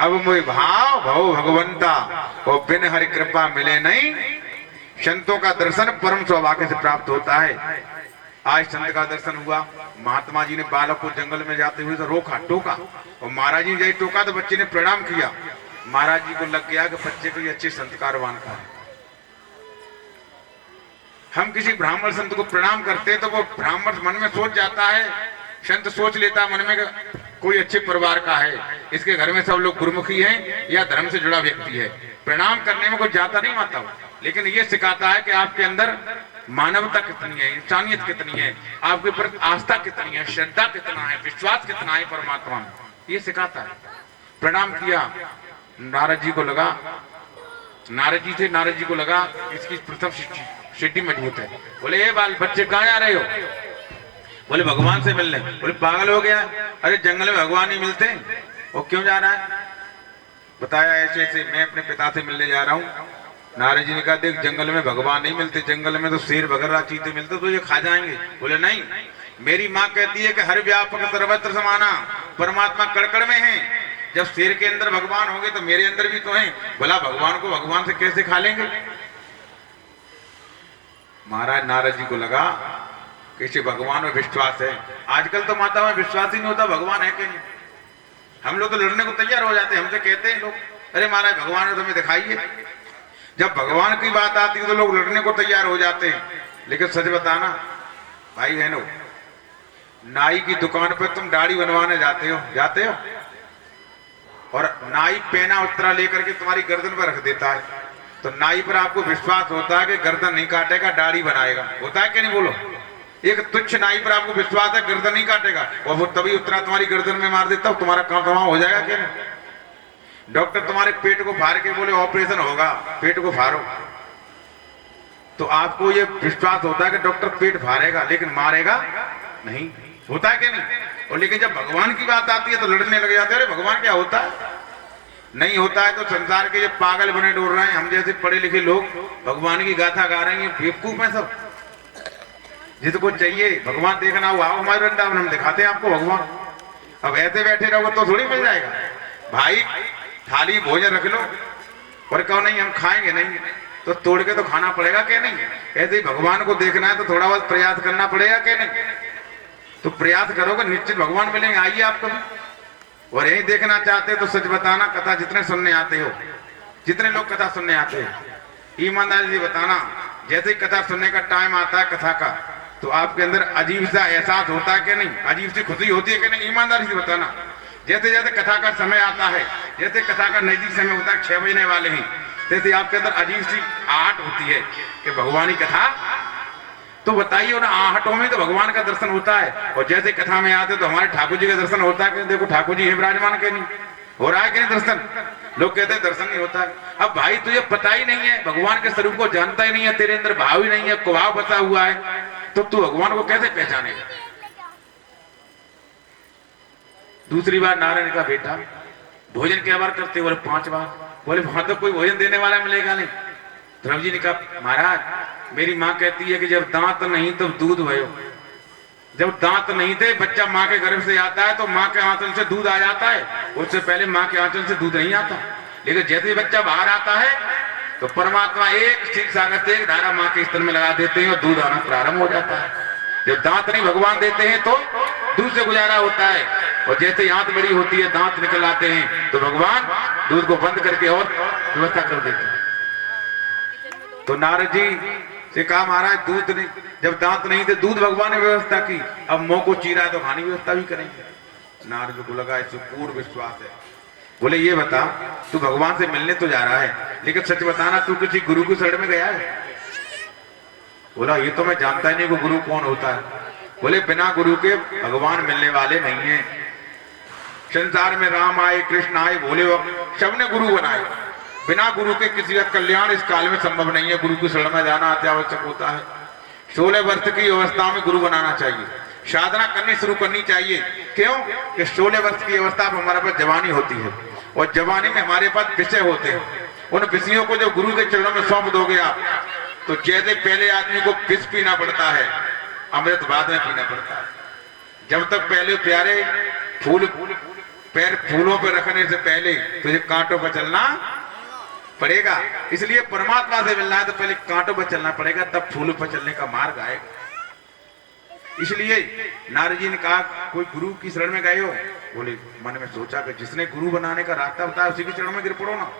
अब मोह भाव भव भगवंता, और बिन हरि कृपा मिले नहीं। संतों का दर्शन परम सौभाग्य से प्राप्त होता है। आज संत का दर्शन हुआ। महात्मा जी ने बालक को जंगल में जाते हुए तो रोका, टोका, और महाराज जी ने टोका तो बच्चे ने प्रणाम किया। महाराज जी को लग गया कि बच्चे को ये अच्छे संस्कारवान का है। हम किसी ब्राह्मण संत को प्रणाम करते हैं तो वो ब्राह्मण मन में सोच जाता है, संत सोच लेता मन में कोई अच्छे परिवार का है, इसके घर में सब लोग गुरुमुखी हैं या धर्म से जुड़ा व्यक्ति है। प्रणाम करने में कोई जाता नहीं आता, लेकिन ये सिखाता है कि आपके अंदर मानवता कितनी है, इंसानियत कितनी है, आपके ऊपर आस्था कितनी है, श्रद्धा कितना है, विश्वास कितना है परमात्मा में, ये सिखाता है। प्रणाम किया। नारद जी को लगा, नारद जी को लगा इसकी प्रथम सिद्धि मजबूत है। बोले ये बाल बच्चे कहाँ जा रहे हो? बोले भगवान से मिलने। बोले पागल हो गया, अरे जंगल में भगवान ही मिलते हैं, वो क्यों जा रहा है? बताया ऐसे ऐसे मैं अपने पिता से मिलने जा रहा हूँ। नारद जी ने कहा देख जंगल में भगवान नहीं मिलते, जंगल में तो शेर वगैरह चीते मिलते, तो ये खा जाएंगे। बोले नहीं, मेरी माँ कहती है कि हर व्यापक सर्वत्र समाना, परमात्मा कड़कड़ में है। जब शेर के अंदर भगवान होंगे तो मेरे अंदर भी तो है, भला भगवान को भगवान से कैसे खा लेंगे? महाराज नारद जी को लगा किसी भगवान में विश्वास है। आजकल तो माता में विश्वास ही नहीं होता भगवान है कि नहीं। हम लोग तो लड़ने को तैयार हो जाते हैं। हमसे कहते हैं लोग, अरे महाराज भगवान है तो हमें दिखाइए। जब भगवान की बात आती है तो लोग लड़ने को तैयार हो जाते हैं। लेकिन सच बताना भाई बहनों, नाई की दुकान पर तुम दाढ़ी बनवाने जाते हो, और नाई पेना उत्तरा लेकर के तुम्हारी गर्दन पर रख देता है, तो नाई पर आपको विश्वास होता है कि गर्दन नहीं काटेगा, दाढ़ी बनाएगा। होता है कि नहीं? बोलो। एक तुच्छ नाई पर आपको विश्वास है गर्दन नहीं काटेगा, और वो तभी उत्तरा तुम्हारी गर्दन में मार देता, तुम्हारा काम तमाम हो जाएगा क्या? डॉक्टर तुम्हारे पेट को फाड़ के बोले ऑपरेशन होगा, पेट को फाड़ो, तो आपको ये विश्वास होता है कि डॉक्टर पेट फाड़ेगा लेकिन मारेगा नहीं, होता है कि नहीं? और लेकिन जब भगवान की बात आती है तो लड़ने लग जाते हैं, अरे भगवान क्या होता है? नहीं होता है। तो संसार के ये पागल बने डोल रहे हैं, हम जैसे पढ़े लिखे लोग भगवान की गाथा गा रहे हैं, बेवकूफ है सब। जिसको चाहिए भगवान देखना हुआ हमारे वृंदावन, हम दिखाते हैं आपको भगवान। अब ऐसे बैठे रहोगे तो थोड़ी मिल जाएगा भाई। थाली भोजन रख लो और कहो नहीं हम खाएंगे नहीं, तो तोड़ के तो खाना पड़ेगा क्या नहीं? ऐसे ही भगवान को देखना है तो थोड़ा बहुत प्रयास करना पड़ेगा क्या नहीं? तो प्रयास करोगे निश्चित भगवान मिलेंगे। आइए आप कभी। और यही देखना चाहते तो सच बताना, कथा जितने सुनने आते हो, जितने लोग कथा सुनने आते हैं, ईमानदारी से बताना, जैसे ही कथा सुनने का टाइम आता है कथा का, तो आपके अंदर अजीब सा एहसास होता है कि नहीं, अजीब सी खुशी होती है कि नहीं? ईमानदारी से बताना। जैसे जैसे कथा का समय आता है, जैसे कथा का नजदीक समय होता है, 6 बजने वाले हैं, जैसे आपके अंदर अजीब सी आहट होती है कि भगवान की कथा, तो बताइए उन आहटों में तो भगवान का दर्शन होता है। और जैसे कथा में आते तो हमारे ठाकुर जी का दर्शन होता है कि देखो ठाकुर जी है विराजमान के नहीं, हो रहा है कि नहीं दर्शन? लोग कहते हैं दर्शन नहीं होता है। अब भाई तुझे पता ही नहीं है, भगवान के स्वरूप को जानता ही नहीं है, तेरे अंदर भाव ही नहीं है, कुभाव बसा हुआ है, तो तू भगवान को कैसे पहचानेगा? दूसरी बार नारायण का बेटा भोजन क्या बार करते? बोले 5 बार। बोले वहां तो कोई भोजन देने वाला मिलेगा नहीं। ध्रुव जी ने कहा महाराज मेरी माँ कहती है कि जब दांत नहीं तो दूध भयो। जब दांत नहीं थे, बच्चा माँ के गर्भ से आता है तो माँ के आंचल से दूध आ जाता है, उससे पहले माँ के आंचल से दूध नहीं आता। लेकिन जैसे ही बच्चा बाहर आता है तो परमात्मा एक क्षीर सागर से एक धारा माँ के स्तन में लगा देते हैं और दूध आना प्रारंभ हो जाता है। जब दांत नहीं भगवान देते हैं तो दूध से गुजारा होता है, और जैसे आंत बड़ी होती है, दांत निकल आते हैं, तो भगवान दूध को बंद करके और व्यवस्था कर देते हैं। तो नारद जी से कहा महाराज दूध नहीं, जब दांत नहीं थे दूध भगवान ने व्यवस्था की, अब मुंह को चीरा है तो खाने की व्यवस्था भी करेंगे। नारद को लगा इससे पूर्ण विश्वास है। बोले ये बता तू भगवान से मिलने तो जा रहा है, लेकिन सच बताना तू किसी गुरु की शरण में गया है? बोला ये तो मैं जानता ही नहीं कि गुरु कौन होता है। बोले बिना गुरु के भगवान मिलने वाले नहीं है। संसार में राम आए, कृष्ण आए, भोले सबने गुरु बनाए, बिना गुरु के किसी का कल्याण इस काल में संभव नहीं है। गुरु की शरण में जाना अति आवश्यक होता है। 16 वर्ष की अवस्था में गुरु बनाना चाहिए, साधना करनी शुरू करनी चाहिए। क्यों कि 16 वर्ष की अवस्था में हमारे पास जवानी होती है, और जवानी में हमारे पास विषय होते हैं। उन विषयों को जो गुरु के चरणों में सौंप दोगे आप, तो जैसे पहले आदमी को विष पीना पड़ता है, अमृत बाद में पीना पड़ता है। जब तक पहले प्यारे फूल पैर फूलों पर रखने से पहले तुझे कांटों पर चलना पड़ेगा। इसलिए परमात्मा से मिलना है तो पहले कांटों पर चलना पड़ेगा, तब फूलों पर चलने का मार्ग आएगा। इसलिए नारद जी ने कहा कोई गुरु की शरण में गए हो? बोले मन में सोचा कि जिसने गुरु बनाने का रास्ता बताया उसी की चरण में गिर पड़ो ना।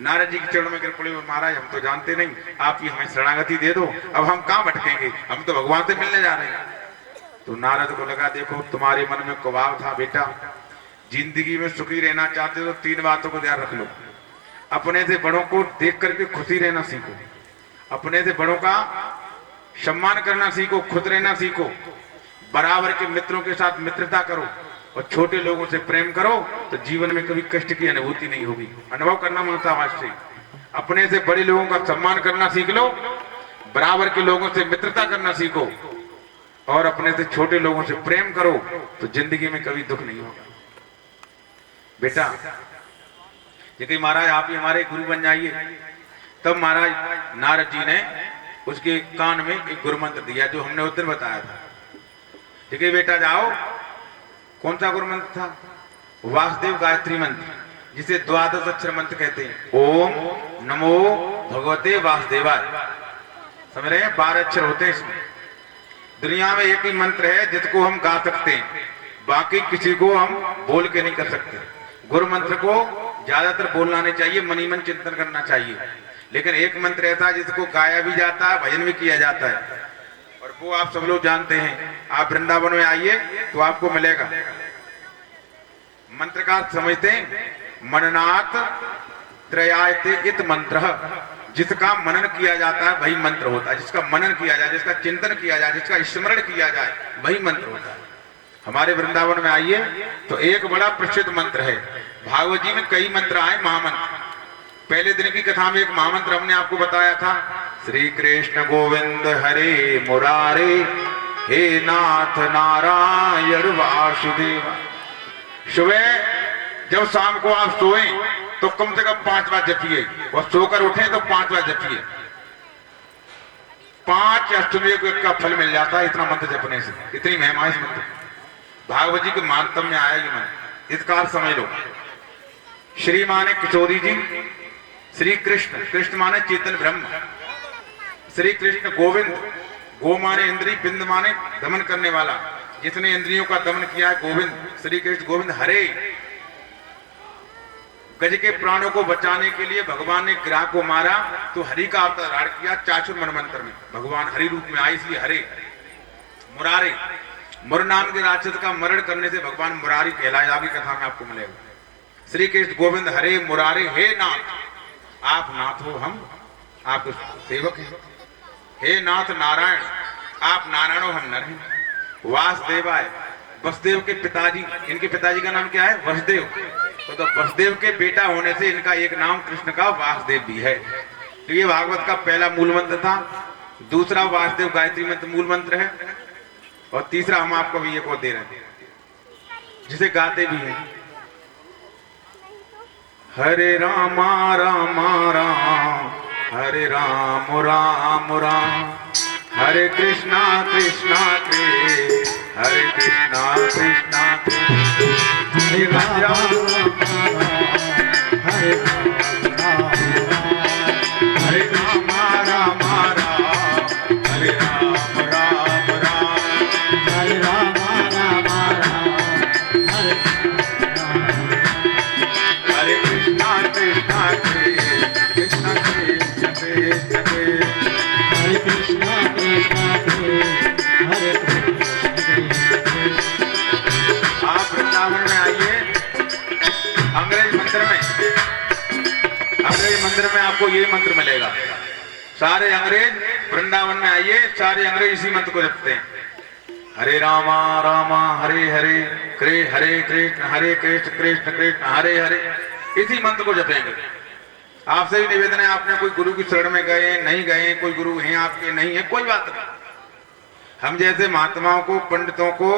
नारद जी की चरणों में गिर पड़े, महाराज हम तो जानते नहीं, आप ही हमें शरणागति दे दो, अब हम कहाँ भटकेंगे, हम तो भगवान से मिलने जा रहे हैं। तो नारद को लगा देखो तुम्हारे मन में कुभाव था बेटा, जिंदगी में सुखी रहना चाहते हो तो 3 बातों को ध्यान रख लो। अपने से बड़ों को देख करके खुशी रहना सीखो, अपने से बड़ों का सम्मान करना सीखो, खुद रहना सीखो, बराबर के मित्रों के साथ मित्रता करो, और छोटे लोगों से प्रेम करो तो जीवन में कभी कष्ट की अनुभूति नहीं होगी। अनुभव करना मनसा वास्ते अपने से बड़े लोगों का सम्मान करना सीख लो, बराबर के लोगों से मित्रता करना सीखो, और अपने से छोटे लोगों से प्रेम करो तो जिंदगी में कभी दुख नहीं होगा। बेटा ये महाराज आप ही हमारे गुरु बन जाइए। तब महाराज नारद जी ने उसके कान में एक गुरु मंत्र दिया जो हमने उस दिन बताया था। ठीक है बेटा जाओ। कौन सा गुरु मंत्र था? वासुदेव गायत्री मंत्र, जिसे 12 अक्षर मंत्र कहते हैं। ओम नमो भगवते वासुदेवाय। समझ रहे हैं? 12 अक्षर होते हैं इसमें। दुनिया में एक ही मंत्र है जिसको हम गा सकते हैं, बाकी किसी को हम बोल के नहीं कर सकते। गुरु मंत्र को ज्यादातर बोलना नहीं चाहिए, मनी मन चिंतन करना चाहिए। लेकिन एक मंत्र ऐसा जिसको गाया भी जाता है, भजन भी किया जाता है, और वो आप सब लोग जानते हैं। आप वृंदावन में आइए तो आपको मिलेगा। मंत्र का समझते हैं, मननाथ त्रयायते इत मंत्र। जिसका मनन किया जाता है वही मंत्र होता है। जिसका मनन किया जाए, जिसका चिंतन किया जाए, जिसका स्मरण किया जाए वही मंत्र होता है। हमारे वृंदावन में आइए तो एक बड़ा प्रसिद्ध मंत्र है भागवत जी में कई मंत्र आए, महामंत्र। पहले दिन की कथा में एक महामंत्र हमने आपको बताया था, श्री कृष्ण गोविंद हरे मुरारे, हे नाथ नारायण वासुदेव। सुबह जब शाम को आप सोए तो कम से कम 5 बार जपिए, और सोकर उठे तो 5 बार जपिए। 5 अष्टमियों का फल मिल जाता है इतना मंत्र जपने से। इतनी महिमा इस मंत्र। भागवत जी के महात्म्य में आया ये मंत्र, इस काल समझ लो। श्री माने किशोरी जी, श्री कृष्ण, कृष्ण माने चेतन ब्रह्म, श्री कृष्ण गोविंद, गो माने इंद्री, बिंद माने दमन करने वाला, जिसने इंद्रियों का दमन किया है गोविंद, श्री कृष्ण गोविंद हरे। गज के प्राणों को बचाने के लिए भगवान ने ग्राह को मारा तो हरि का अवतार किया चाचुर मनमंत्र में, भगवान हरि रूप में आए इसलिए हरे। मुरारे, मुर नाम के राक्षस का मरण करने से भगवान मुरारी कहलाए, आगे कथा में आपको मिलेगा। श्री कृष्ण गोविंद हरे मुरारे, हे नाथ, आप नाथ हो, हम आपके सेवक हैं। हे नाथ नारायण, आप नारायण हो, हम नर हैं। वासुदेवाय, वसुदेव के पिताजी, इनके पिताजी का नाम क्या है? वसुदेव। तो वसुदेव के बेटा होने से इनका एक नाम कृष्ण का वासुदेव भी है। तो ये भागवत का पहला मूल मंत्र था। दूसरा वासुदेव गायत्री मंत्र मूल मंत्र है, और तीसरा हम आपको भी एक और दे रहे हैं जिसे गाते भी हैं। हरे रामा रामा राम, हरे राम राम राम, हरे कृष्णा कृष्णा कृष्ण, हरे कृष्णा कृष्णा कृष्ण। हरे राम हरे हरे राम राम राम, हरे राम राम राम, हरे राम राम राम, हरे कृष्णा कृष्णा कृष्ण, कृष्णा कृष्ण कृष्ण कृष्ण, हरे कृष्णा कृष्णा हरे आप वृंदावन में आइए। अंग्रेज मंदिर में आपको ये मंत्र मिलेगा। सारे अंग्रेज वृंदावन में आइए, सारे अंग्रेज इसी मंत्र को जपते हैं। हरे रामा रामा हरे हरे, हरे कृष्ण हरे कृष्ण कृष्ण कृष्ण हरे हरे, इसी मंत्र को जपेंगे। आपसे भी निवेदन है, आपने कोई गुरु की शरण में गए नहीं गए, कोई गुरु हैं आपके नहीं है, कोई बात नहीं। हम जैसे महात्माओं को, पंडितों को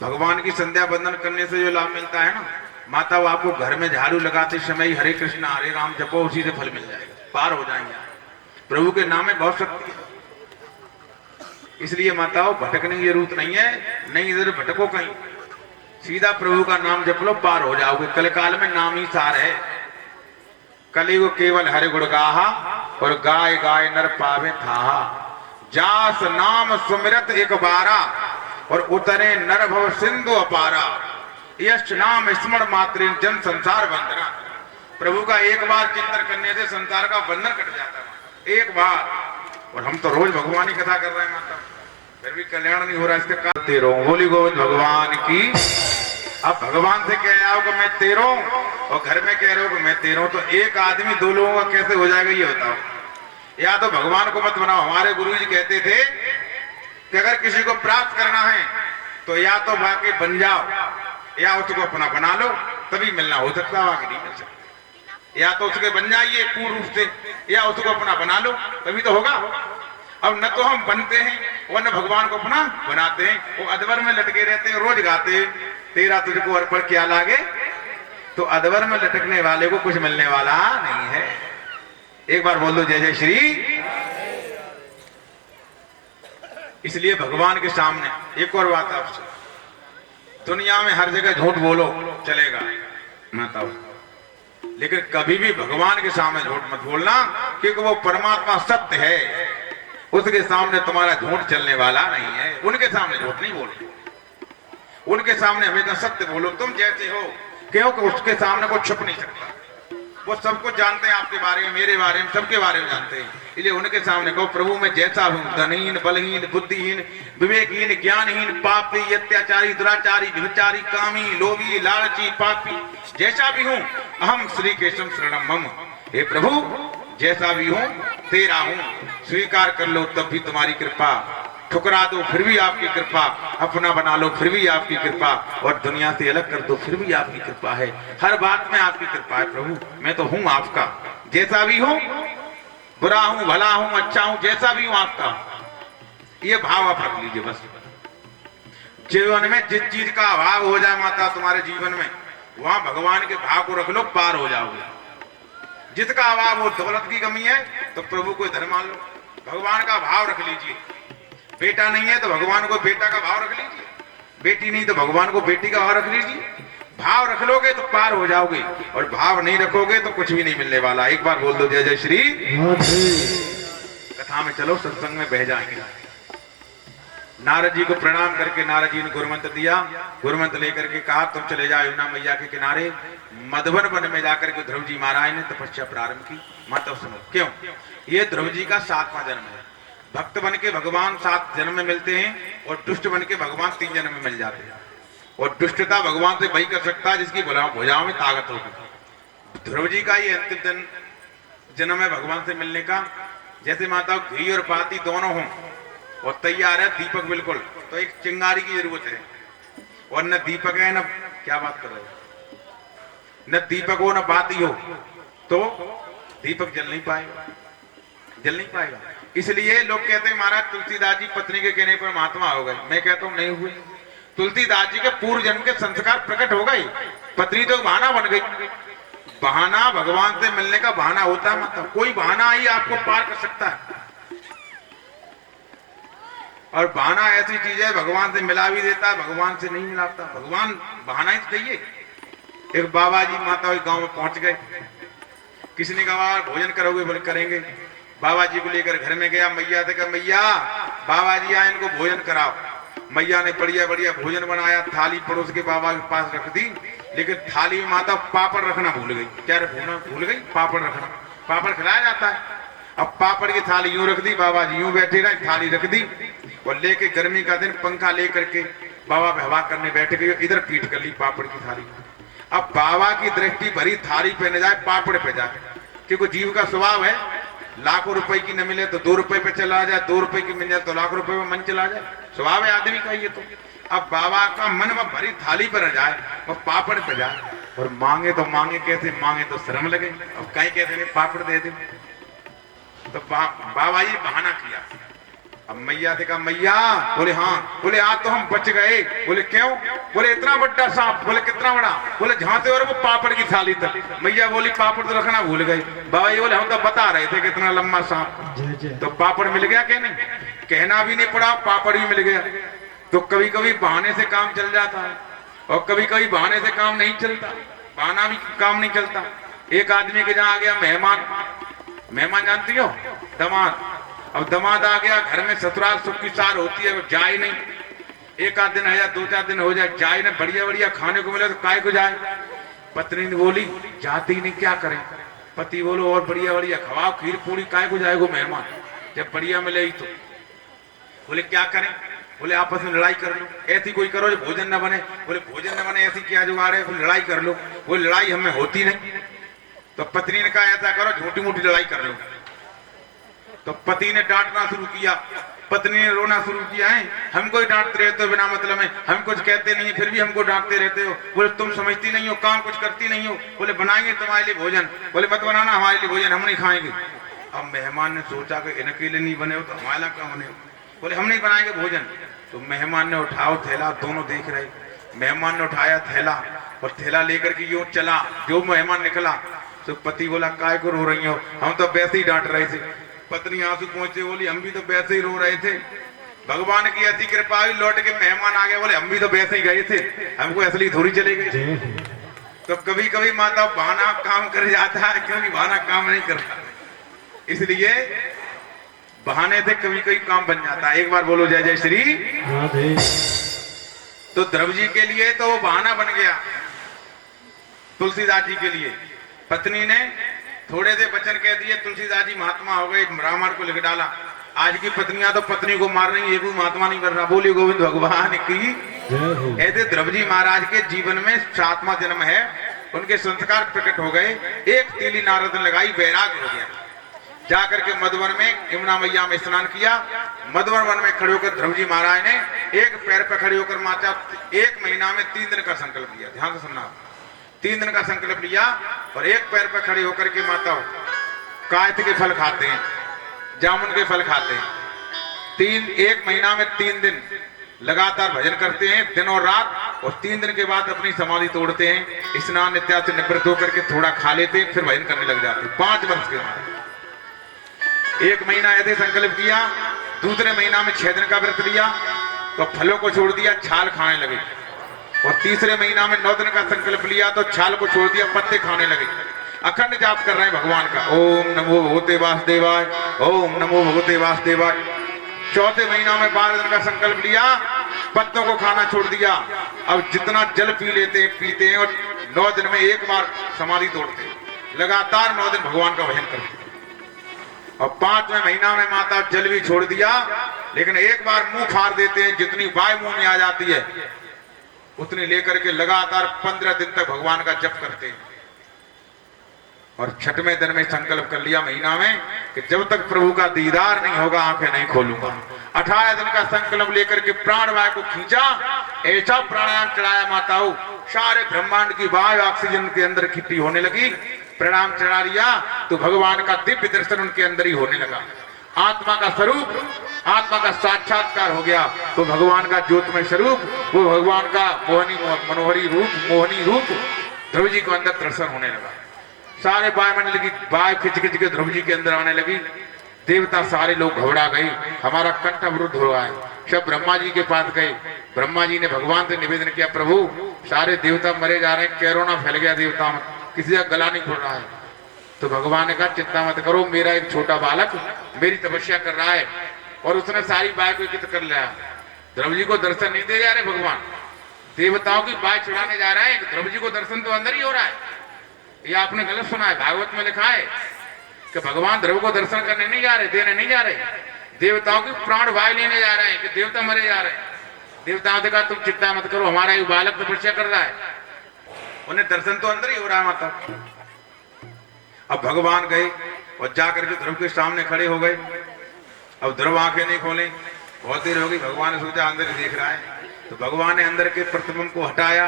भगवान की संध्या बंदन करने से जो लाभ मिलता है ना, माता वो आपको घर में झाड़ू लगाते समय ही हरे कृष्ण हरे राम जपो, उसी से फल मिल जाएगा, पार हो जाएंगे। प्रभु के नाम में बहुत शक्ति है। इसलिए माताओं, भटकने की जरूरत नहीं है, नहीं इधर भटको कहीं, सीधा प्रभु का नाम जप लो, पार हो जाओगे। कलकाल में नाम ही सार है। कलियुग केवल हरि गुण गाहा, और गाय गाय नर पावे थाहा। जास नाम सुमिरत एक बारा, और उतरे नर भव सिंधु अपारा। यश नाम स्मरण मात्र जन संसार बंधना। प्रभु का एक बार चिंतन करने से संसार का बंधन कट जाता है, एक बार। और हम तो रोज भगवान की कथा कर रहे हैं माता, फिर भी कल्याण नहीं हो रहा। इसके कारण तेरो बोली गोविंद भगवान की। अब भगवान से कह रहे हो कि मैं तेरो, और घर में कह रहे हो कि मैं तेरो, तो एक आदमी दो लोगों का कैसे हो जाएगा ये बताओ। या तो भगवान को मत बनाओ। हमारे गुरु जी कहते थे कि अगर किसी को प्राप्त करना है तो या तो बाकी बन जाओ, या उसको अपना बना लो, तभी मिलना हो सकता है, बाकी नहीं मिल सकता। या तो उसके बन जाइए पूर्ण रूप से, या उसको अपना बना लो, तभी तो होगा। अब न तो हम बनते हैं और न भगवान को अपना बनाते हैं। वो अधवर में लटके रहते हैं, रोज गाते तेरा तुझको अर्पण क्या लागे। तो अधवर में लटकने वाले को कुछ मिलने वाला नहीं है। एक बार बोल दो जय जय श्री। इसलिए भगवान के सामने एक और बात आपसे, दुनिया में हर जगह झूठ बोलो चलेगा माताओं, लेकिन कभी भी भगवान के सामने झूठ मत बोलना, क्योंकि वो परमात्मा सत्य है। उसके सामने तुम्हारा झूठ चलने वाला नहीं है। उनके सामने झूठ नहीं बोलो, उनके सामने हमेशा सत्य बोलो। तुम जैसे हो, क्योंकि उसके सामने को छुप नहीं सकता। वो सब कुछ जानते हैं आपके बारे में, मेरे बारे में, सबके बारे में जानते हैं। इसलिए उनके सामने कहो प्रभु मैं जैसा हूँ, धनहीन बलहीन बुद्धिहीन विवेकहीन ज्ञानहीन पापी अत्याचारी दुराचारी व्यभिचारी कामी लोभी लालची पापी जैसा भी हूँ, अहम श्री केशव शरणम मम। हे प्रभु जैसा भी हूँ तेरा हूँ, स्वीकार कर लो तब भी तुम्हारी कृपा, ठुकरा दो फिर भी आपकी कृपा, अपना बना लो फिर भी आपकी कृपा, और दुनिया से अलग कर दो फिर भी आपकी कृपा है। हर बात में आपकी कृपा है प्रभु। मैं तो हूँ आपका, जैसा भी हूँ, बुरा हूँ भला हूँ अच्छा हूँ, जैसा भी हूँ आपका। ये भाव आप रख लीजिए बस। जीवन में जिस चीज का अभाव हो जाए माता तुम्हारे जीवन में, वहां भगवान के भाव को रख लो, पार हो जाओगे। जिसका अभाव हो, दौलत की कमी है तो प्रभु को इधर मान लो, भगवान का भाव रख लीजिए। बेटा नहीं है तो भगवान को बेटा का भाव रख लीजिए, बेटी नहीं तो भगवान को बेटी का भाव रख लीजिए। भाव रख लोगे तो पार हो जाओगे, और भाव नहीं रखोगे तो कुछ भी नहीं मिलने वाला। एक बार बोल दो जय जय श्री। कथा में चलो, सत्संग में बह जाएंगे। नारद जी को प्रणाम करके नारद जी ने गुरुमंत्र दिया। गुरुमंत्र लेकर के कहा तुम चले जाओ यमुना मैया के किनारे। मधुबन वन में जाकर के ध्रुव जी महाराज ने तपस्या प्रारंभ की। माता सुनो क्यों, ये ध्रुव जी का 7वां जन्म है। भक्त बन के भगवान 7 जन्म में मिलते हैं, और दुष्ट बन के भगवान 3 जन्म में मिल जाते हैं। और दुष्टता भगवान से वही कर सकता है जिसकी भुजाओं में ताकत होगी। ध्रुव जी का ये अंतिम जन्म है भगवान से मिलने का। जैसे माता घी और पाती दोनों हों और तैयार है दीपक बिल्कुल, तो एक चिंगारी की जरूरत है। और न दीपक है न, क्या बात कर रहे हो, न दीपक हो न बाती हो तो दीपक जल नहीं पाएगा, जल नहीं पाएगा। इसलिए लोग कहते हैं महाराज तुलसीदास जी पत्नी के कहने पर महात्मा हो गए। मैं कहता हूं नहीं हुए। तुलसीदास जी के पूर्व जन्म के संस्कार प्रकट हो गए। पत्नी तो बहाना बन गई। बहाना भगवान से मिलने का बहाना होता है, मतलब कोई बहाना ही आपको पार कर सकता है। और बहाना ऐसी चीज है, भगवान से मिला भी देता है, भगवान से नहीं मिलाता। भगवान बहाना ही चाहिए। एक बाबा जी माता गांव में पहुंच गए। किसी ने कहा भोजन करोगे, बोले करेंगे। बाबा जी को लेकर घर में गया। मैया से कहा मैया बाबा जी आए, इनको भोजन कराओ। मैया ने बढ़िया बढ़िया भोजन बनाया, थाली पड़ोस के बाबा के पास रख दी। लेकिन थाली में माता पापड़ रखना भूल गई। क्या भूल गई? पापड़ रखना। पापड़ खिलाया जाता है। अब पापड़ की थाली यूं रख दी, बाबा जी यूं बैठे रहे, थाली रख दी और लेके गर्मी का दिन पंखा लेकर के बाबा हवा करने बैठ गए। इधर पीट कर ली पापड़ की थाली। अब बाबा की दृष्टि भरी थाली पे न जाए, पापड़ पे जाए, क्योंकि जीव का स्वभाव है लाखों रुपए की न मिले तो 2 रुपए पे चला जाए, 2 रुपए की मिल जाए तो लाख रुपए में मन चला जाए। स्वभाव है आदमी का ये तो। अब बाबा का मन में भरी थाली पर न जाए और पापड़ पे जाए। और मांगे तो मांगे कैसे, मांगे तो शर्म लगे। अब कहीं कहते नहीं पापड़ दे दे, तो बाबा जी बहाना किया। अब मैया से कहा मैया, बोले हाँ। बोले आज तो हम बच गए। बोले क्यों? बोले इतना बड़ा सांप। बोले कितना बड़ा? बोले झांसे और वो पापड़ की थाली तक। मैया बोली पापड़ तो रखना भूल गई। बाबा जी बोले हम तो बता रहे थे कितना लंबा सांप। तो पापड़ मिल गया क्या? नहीं, कहना भी नहीं पड़ा, पापड़ भी मिल गया। तो कभी कभी बहाने से काम चल जाता है और कभी कभी बहाने से काम नहीं चलता। बहाना भी काम नहीं चलता। एक आदमी के जहाँ आ गया मेहमान। मेहमान जानती हो? दामाद। अब दामाद आ गया घर में, ससुराल सुख की सार होती है, जाए नहीं। एक आध दिन है या 2-4 दिन हो जाए, जाए ना, बढ़िया बढ़िया खाने को मिले तो काय को जाए। पत्नी ने बोली जाती नहीं, क्या करें? पति बोलो और बढ़िया बढ़िया खवाओ, खीर पूरी, काय को जाएगा मेहमान, जब बढ़िया मिले ही तो। बोले क्या करें? बोले आपस में लड़ाई कर लो। ऐसी कोई करो जो भोजन न बने। बोले भोजन न बने ऐसी क्या जुगाड़ है? बोले लड़ाई कर लो। वो लड़ाई हमें होती नहीं। तो पत्नी ने कहा ऐसा करो छोटी मोटी लड़ाई कर लो। तो पति ने डांटना शुरू किया, पत्नी ने रोना शुरू किया है, हमको ही डांटते रहते हो बिना मतलब में, हम कुछ कहते नहीं फिर भी हमको डांटते रहते हो। बोले तुम समझती नहीं हो, काम कुछ करती नहीं हो। बोले बनाएंगे तुम्हारे लिए भोजन। बोले मत बनाना हमारे लिए भोजन, हम नहीं खाएंगे। अब मेहमान ने सोचा कि इनके लिए नहीं बने हो तो हमारा क्या बने हो? बोले हम नहीं बनाएंगे भोजन। तो मेहमान ने उठाओ थैला, दोनों देख रहे। मेहमान ने उठाया थैला और थैला लेकर के यूं चला। जो मेहमान निकला तो पति बोला काय को रो रही हो? हम तो वैसे ही डांट रहे थे। पत्नी आंसू पहुंचे, बोली हम भी तो वैसे ही रो रहे थे, भगवान की ऐसी कृपा हुई, लौट के मेहमान आ गए। बोले हम भी तो वैसे ही गए थे, हमको असली थोड़ी चले गए। तो कभी कभी माता बहाना काम कर जाता है, क्योंकि बहाना काम नहीं करता। इसलिए बहाने से कभी कभी काम बन जाता है। एक बार बोलो जय जय श्री। तो ध्रुव जी के लिए तो वो बहाना बन गया। तुलसीदास जी के लिए पत्नी ने थोड़े से वचन कह दिए, तुलसीदास जी महात्मा हो गए, रामायण को लिख डाला। आज की पत्नियां तो पत्नी को मार रही, ये भी महात्मा नहीं बन रहा। बोली गोविंद भगवान की। ऐसे ध्रुव जी महाराज के जीवन में 7वां जन्म है, उनके संस्कार प्रकट हो गए। एक तीली नारद ने लगाई, वैराग हो गया। जाकर के मधुवन में यमुना मैया में स्नान किया। मधुवन वन में खड़े होकर ध्रुव जी महाराज ने एक पैर पर खड़े होकर माता 1 महीना में 3 दिन का संकल्प लिया। ध्यान से सुनना, 3 दिन का संकल्प लिया और एक पैर पर खड़े होकर के माता कायत के फल खाते हैं, जामुन के फल खाते हैं। 1 महीना में 3 दिन लगातार भजन करते हैं दिन और रात, और 3 दिन के बाद अपनी समाधि तोड़ते हैं, स्नान इत्यादि निवृत्त होकर के थोड़ा खा लेते हैं, फिर भजन करने लग जाते हैं। 5 वर्ष के बाद 1 महीना ऐसे संकल्प किया, दूसरे महीना में 6 दिन का व्रत लिया तो फलों को छोड़ दिया, छाल खाने लगे, और तीसरे महीना में 9 दिन का संकल्प लिया तो छाल को छोड़ दिया, पत्ते खाने लगे। अखंड जाप कर रहे हैं भगवान का, ओम नमो भगवते वासुदेवाय, ओम नमो भगवते वासुदेवाय। चौथे महीना में 12 दिन का संकल्प लिया, पत्तों को खाना छोड़ दिया, अब जितना जल पी लेते हैं पीते हैं, और 9 दिन में 1 बार समाधि तोड़ते हैं, लगातार 9 दिन भगवान का भजन करते हैं। और 5वें महीना में माता जल भी छोड़ दिया, लेकिन एक बार मुंह फाड़ देते हैं, जितनी वायु मुंह में आ जाती है उतनी लेकर के लगातार 15 दिन तक भगवान का जप करते हैं। और 6वें दिन में संकल्प कर लिया महीना में कि जब तक प्रभु का दीदार नहीं होगा आंखें नहीं खोलूंगा। 18 दिन का संकल्प लेकर के प्राण वायु को खींचा, ऐसा प्राणायाम चढ़ाया माताओं, सारे ब्रह्मांड की वायु ऑक्सीजन के अंदर इकट्ठी होने लगी। प्रणाम चढ़ा लिया तो भगवान का दिव्य दर्शन उनके अंदर ही होने लगा। आत्मा का स्वरूप, आत्मा का साक्षात्कार हो गया। तो भगवान का ज्योतिमय स्वरूप, वो भगवान का मनोहरी रूप, मोहनी रूप ध्रुव जी को अंदर दर्शन होने लगा। सारे वायुमंडल की वायु खिंच खिंच के ध्रुव जी के अंदर आने लगी। देवता सारे लोग घबरा गए, हमारा कंठ अवरुद्ध हो रहा है। सब ब्रह्मा जी के पास गए। ब्रह्मा जी ने भगवान से निवेदन किया, प्रभु सारे देवता मरे जा रहे हैं, कोरोना फैल गया देवता में, किसी का गला नहीं खुल रहा है। तो भगवान ने कहा चिंता मत करो, मेरा एक छोटा बालक मेरी तपस्या कर रहा है और उसने सारी बाय को एकत्र कर लिया। ध्रुव जी को दर्शन नहीं दे जा रहे भगवान, देवताओं की बाय चढ़ाने जा रहे हैं। ध्रुव जी को दर्शन तो अंदर ही हो रहा है। ये आपने गलत सुना है, भागवत में लिखा है कि भगवान ध्रुव को दर्शन करने नहीं जा रहे, देने नहीं जा रहे, देवताओं की प्राण वायु लेने जा रहे हैं कि देवता मरे जा रहे हैं। देवताओं ने कहा तुम चिंता मत करो, हमारा एक बालक तपस्या कर रहा है, उन्हें दर्शन तो अंदर ही हो रहा है माता। अब भगवान गए और जाकर के ध्रुव के सामने खड़े हो गए। अब ध्रुव आंखें नहीं खोले, बहुत देर हो गई। भगवान ने सोचा अंदर ही देख रहा है, तो भगवान ने अंदर के प्रतिबिंब को हटाया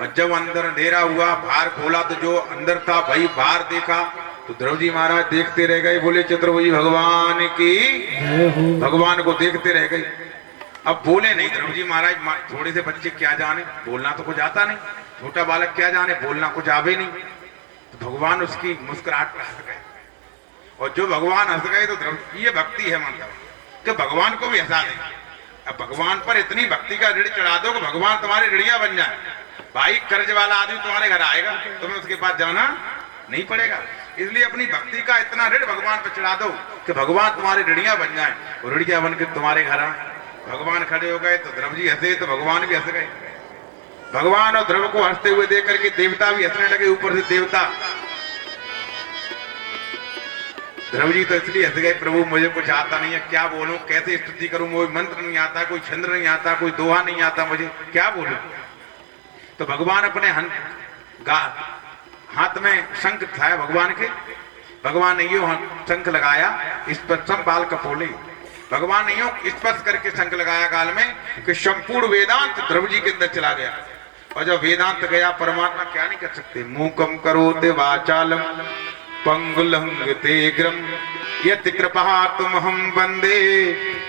और जब अंदर अंधेरा हुआ, बाहर खोला तो जो अंदर था वही बाहर देखा। तो ध्रुव जी महाराज देखते रह गए, बोले चतुर्भुज भगवान की, भगवान को देखते रह गए। अब बोले नहीं ध्रुव जी महाराज, थोड़े से बच्चे क्या जाने, बोलना तो कुछ आता नहीं, छोटा बालक क्या जाने, बोलना कुछ आवे नहीं। तो भगवान उसकी मुस्कुराहट पर हंस गए, और जो भगवान हंस गए तो ये भक्ति है मतलब कि भगवान को भी हंसा दे। अब भगवान पर इतनी भक्ति का ऋण चढ़ा दो कि भगवान तुम्हारे ऋणिया बन जाए। भाई कर्ज वाला आदमी तुम्हारे घर आएगा, तुम्हें उसके पास जाना नहीं पड़ेगा। इसलिए अपनी भक्ति का इतना ऋण भगवान पर चढ़ा दो कि भगवान तुम्हारे ऋणिया बन जाए, और ऋणिया बन के तुम्हारे घर आए। भगवान खड़े हो गए तो ध्रुव जी हंसे तो भगवान भी हंस गए। भगवान और ध्रुव को हंसते हुए देख करके देवता भी हंसने लगे। ऊपर से देवता, ध्रुव जी तो इसलिए हंस गए, प्रभु मुझे कुछ आता नहीं है, क्या बोलूं, कैसे स्तुति करूं, कोई मंत्र नहीं आता, कोई छंद नहीं आता, कोई दोहा नहीं आता, मुझे क्या बोलूं। तो भगवान अपने हाथ में शंख था भगवान के, भगवान ने यो शंख लगाया, इस पर सब बाल कपोले, भगवान ने यो स्पर्श करके शंख लगाया गाल में कि संपूर्ण वेदांत ध्रुव जी के अंदर चला गया। और जब वेदांत गया, परमात्मा क्या नहीं कर सकते, मूकम करोते वाचालम पंगुलंगते ग्रम यति कृपा तुम हम वंदे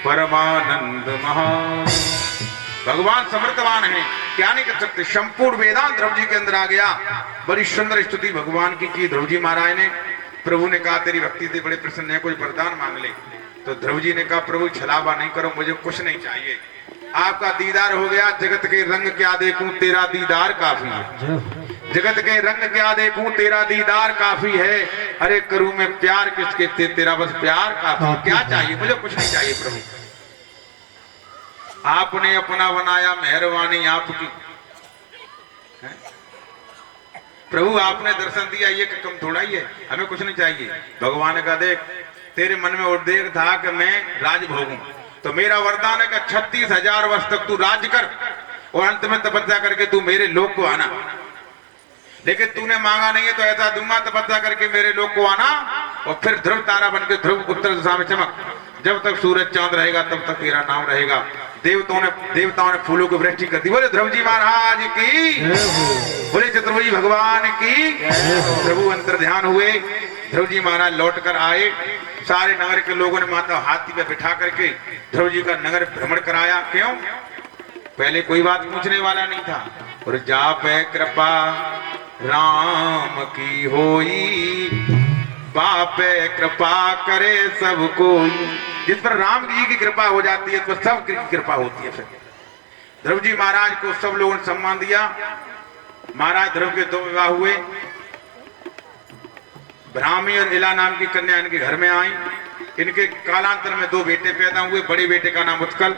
परमानंद महा। भगवान समर्थवान है, क्या नहीं कर सकते। संपूर्ण वेदांत ध्रुव जी के अंदर आ गया। बड़ी सुंदर स्तुति भगवान की ध्रुव जी महाराज ने। प्रभु ने कहा तेरी भक्ति से बड़े प्रसन्न है, कोई वरदान मांग ले। तो ध्रुव जी ने कहा प्रभु छलावा नहीं करो, मुझे कुछ नहीं चाहिए, आपका दीदार हो गया। जगत के रंग क्या देखूं, तेरा दीदार काफी है। जगत के रंग क्या देखूं, तेरा दीदार काफी है। अरे करूं मैं प्यार किसके से, तेरा बस प्यार काफी। क्या चाहिए, मुझे कुछ नहीं चाहिए प्रभु, आपने अपना बनाया, मेहरबानी आपकी। प्रभु आपने दर्शन दिया, ये कम थोड़ा ही है, हमें कुछ नहीं चाहिए। भगवान का देख, तेरे मन में उद्देश्य था कि मैं राज भोगूं, तो मेरा वरदान है कि 36,000 वर्ष तक तू राज कर और अंत में तपस्या करके तू मेरे लोक को आना। लेकिन तूने मांगा नहीं है तो ऐसा दूंगा, तपस्या करके मेरे लोक को आना और फिर ध्रुव तारा बन के ध्रुव उत्तर दिशा में चमक। जब तक सूरज चांद रहेगा तब तक तेरा नाम रहेगा। देवताओं ने फूलों की वृष्टि कर दी। बोले ध्रुव जी महाराज की, बोले चतुर्भुज भगवान की। प्रभु अंतर ध्यान हुए, ध्रुव जी महाराज लौट कर आए। सारे नगर के लोगों ने माता हाथी पे बिठा करके ध्रुव जी का नगर भ्रमण कराया। क्यों? पहले कोई बात पूछने वाला नहीं था। और जा पे कृपा राम की होई, बापे कृपा करे सब कोई। जिस पर राम जी की कृपा हो जाती है, तो सब की कृपा होती है। फिर ध्रुव जी महाराज को सब लोगों ने सम्मान दिया। महाराज ध्रुव के 2 विवाह हुए। ब्राह्मी और इला नाम की कन्या इनके घर में आई। इनके कालांतर में 2 बेटे पैदा हुए। बड़े बेटे का नाम उत्कल।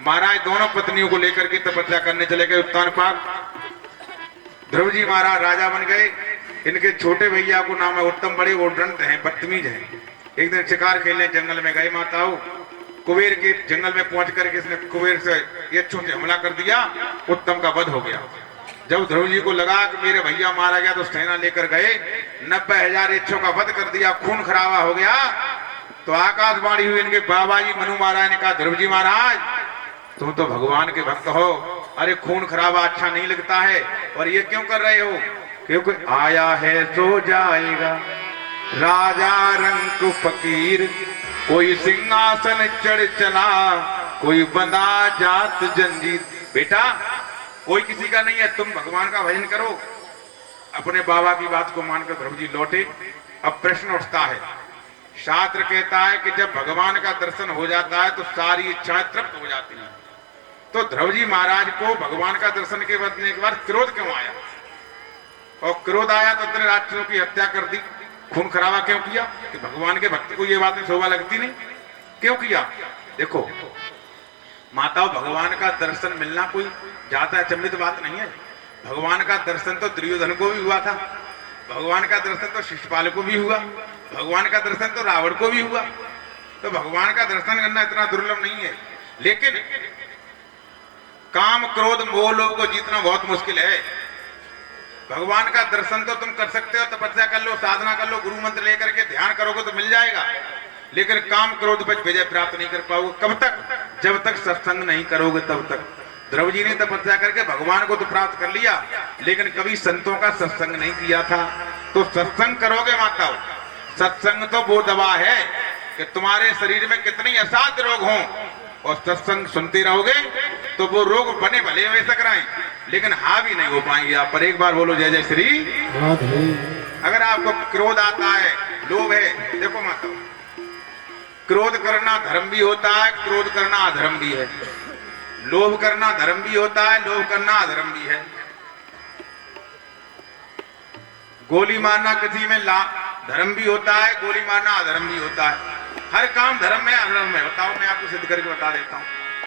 महाराज दोनों पत्नियों को लेकर के तपस्या करने चले गए उत्तानपाद। ध्रुव जी महाराज राजा बन गए। इनके छोटे भैया को नाम है उत्तम। बड़े वो उद्दंड हैं, बदतमीज हैं। एक दिन शिकार खेलने जंगल में गए माताओं। कुबेर के जंगल में पहुंच करके इसने कुबेर से यक्षों से हमला कर दिया। उत्तम का वध हो गया। जब ध्रुव जी को लगा कि मेरे भैया मारा गया, तो सेना लेकर गए। 90,000 यक्षों का वध कर दिया। खून खराबा हो गया। तो आकाशवाणी हुई इनके बाबा जी मनु महाराज ने कहा, ध्रुव जी महाराज तुम तो भगवान के भक्त हो। अरे खून खराबा अच्छा नहीं लगता है। और ये क्यों कर रहे हो? क्योंकि आया है सो जाएगा राजा रंग फकीर। कोई सिंहासन चढ़ चला, कोई बंधा जात जंजीर। बेटा कोई किसी का नहीं है, तुम भगवान का भजन करो। अपने बाबा की बात को मानकर ध्रुव जी लौटे। अब प्रश्न उठता है, शास्त्र कहता है कि जब भगवान का दर्शन हो जाता है तो सारी इच्छाएं तृप्त हो जाती हैं। तो ध्रुव जी महाराज को भगवान का दर्शन के बाद क्रोध क्यों आया? और क्रोध आया तो इतने राक्षसों की हत्या कर दी। खून खराबा क्यों किया? कि भगवान के भक्त को ये बातें शोभा लगती नहीं। क्यों किया? देखो माताओं, भगवान का दर्शन मिलना कोई ज्यादा अचंभित बात नहीं है। भगवान का दर्शन तो दुर्योधन को भी हुआ था। भगवान का दर्शन तो शिशुपाल को भी हुआ। भगवान का दर्शन तो रावण को भी हुआ। तो भगवान का दर्शन करना इतना दुर्लभ नहीं है। लेकिन काम क्रोध मोह लोभ को जीतना बहुत मुश्किल है। भगवान का दर्शन तो तुम कर सकते हो, तपस्या कर लो, साधना कर लो, गुरु मंत्र लेकर के ध्यान करोगे तो मिल जाएगा। लेकिन काम क्रोध पर विजय प्राप्त नहीं कर पाओगे। कब तक? जब तक सत्संग नहीं करोगे तब तक। ध्रुव जी ने तपस्या करके भगवान को तो प्राप्त कर लिया, लेकिन कभी संतों का सत्संग नहीं किया था। तो सत्संग करोगे माताओं। सत्संग तो वो दवा है कि तुम्हारे शरीर में कितनी असाध्य रोग हों, और सत्संग सुनते रहोगे तो वो रोग बने भले हो सकराएं, लेकिन हावी नहीं हो पाएंगे आप पर। एक बार बोलो जय जय श्री। अगर आपको क्रोध आता है, लोभ है, देखो माता, क्रोध करना धर्म भी होता है, क्रोध करना अधर्म भी है। लोभ करना धर्म भी होता है, लोभ करना अधर्म भी है। गोली मारना किसी में धर्म भी होता है, गोली मारना अधर्म भी होता है। हर काम धर्म में अधर्म में। बताओ, मैं आपको सिद्ध करके बता देता हूं।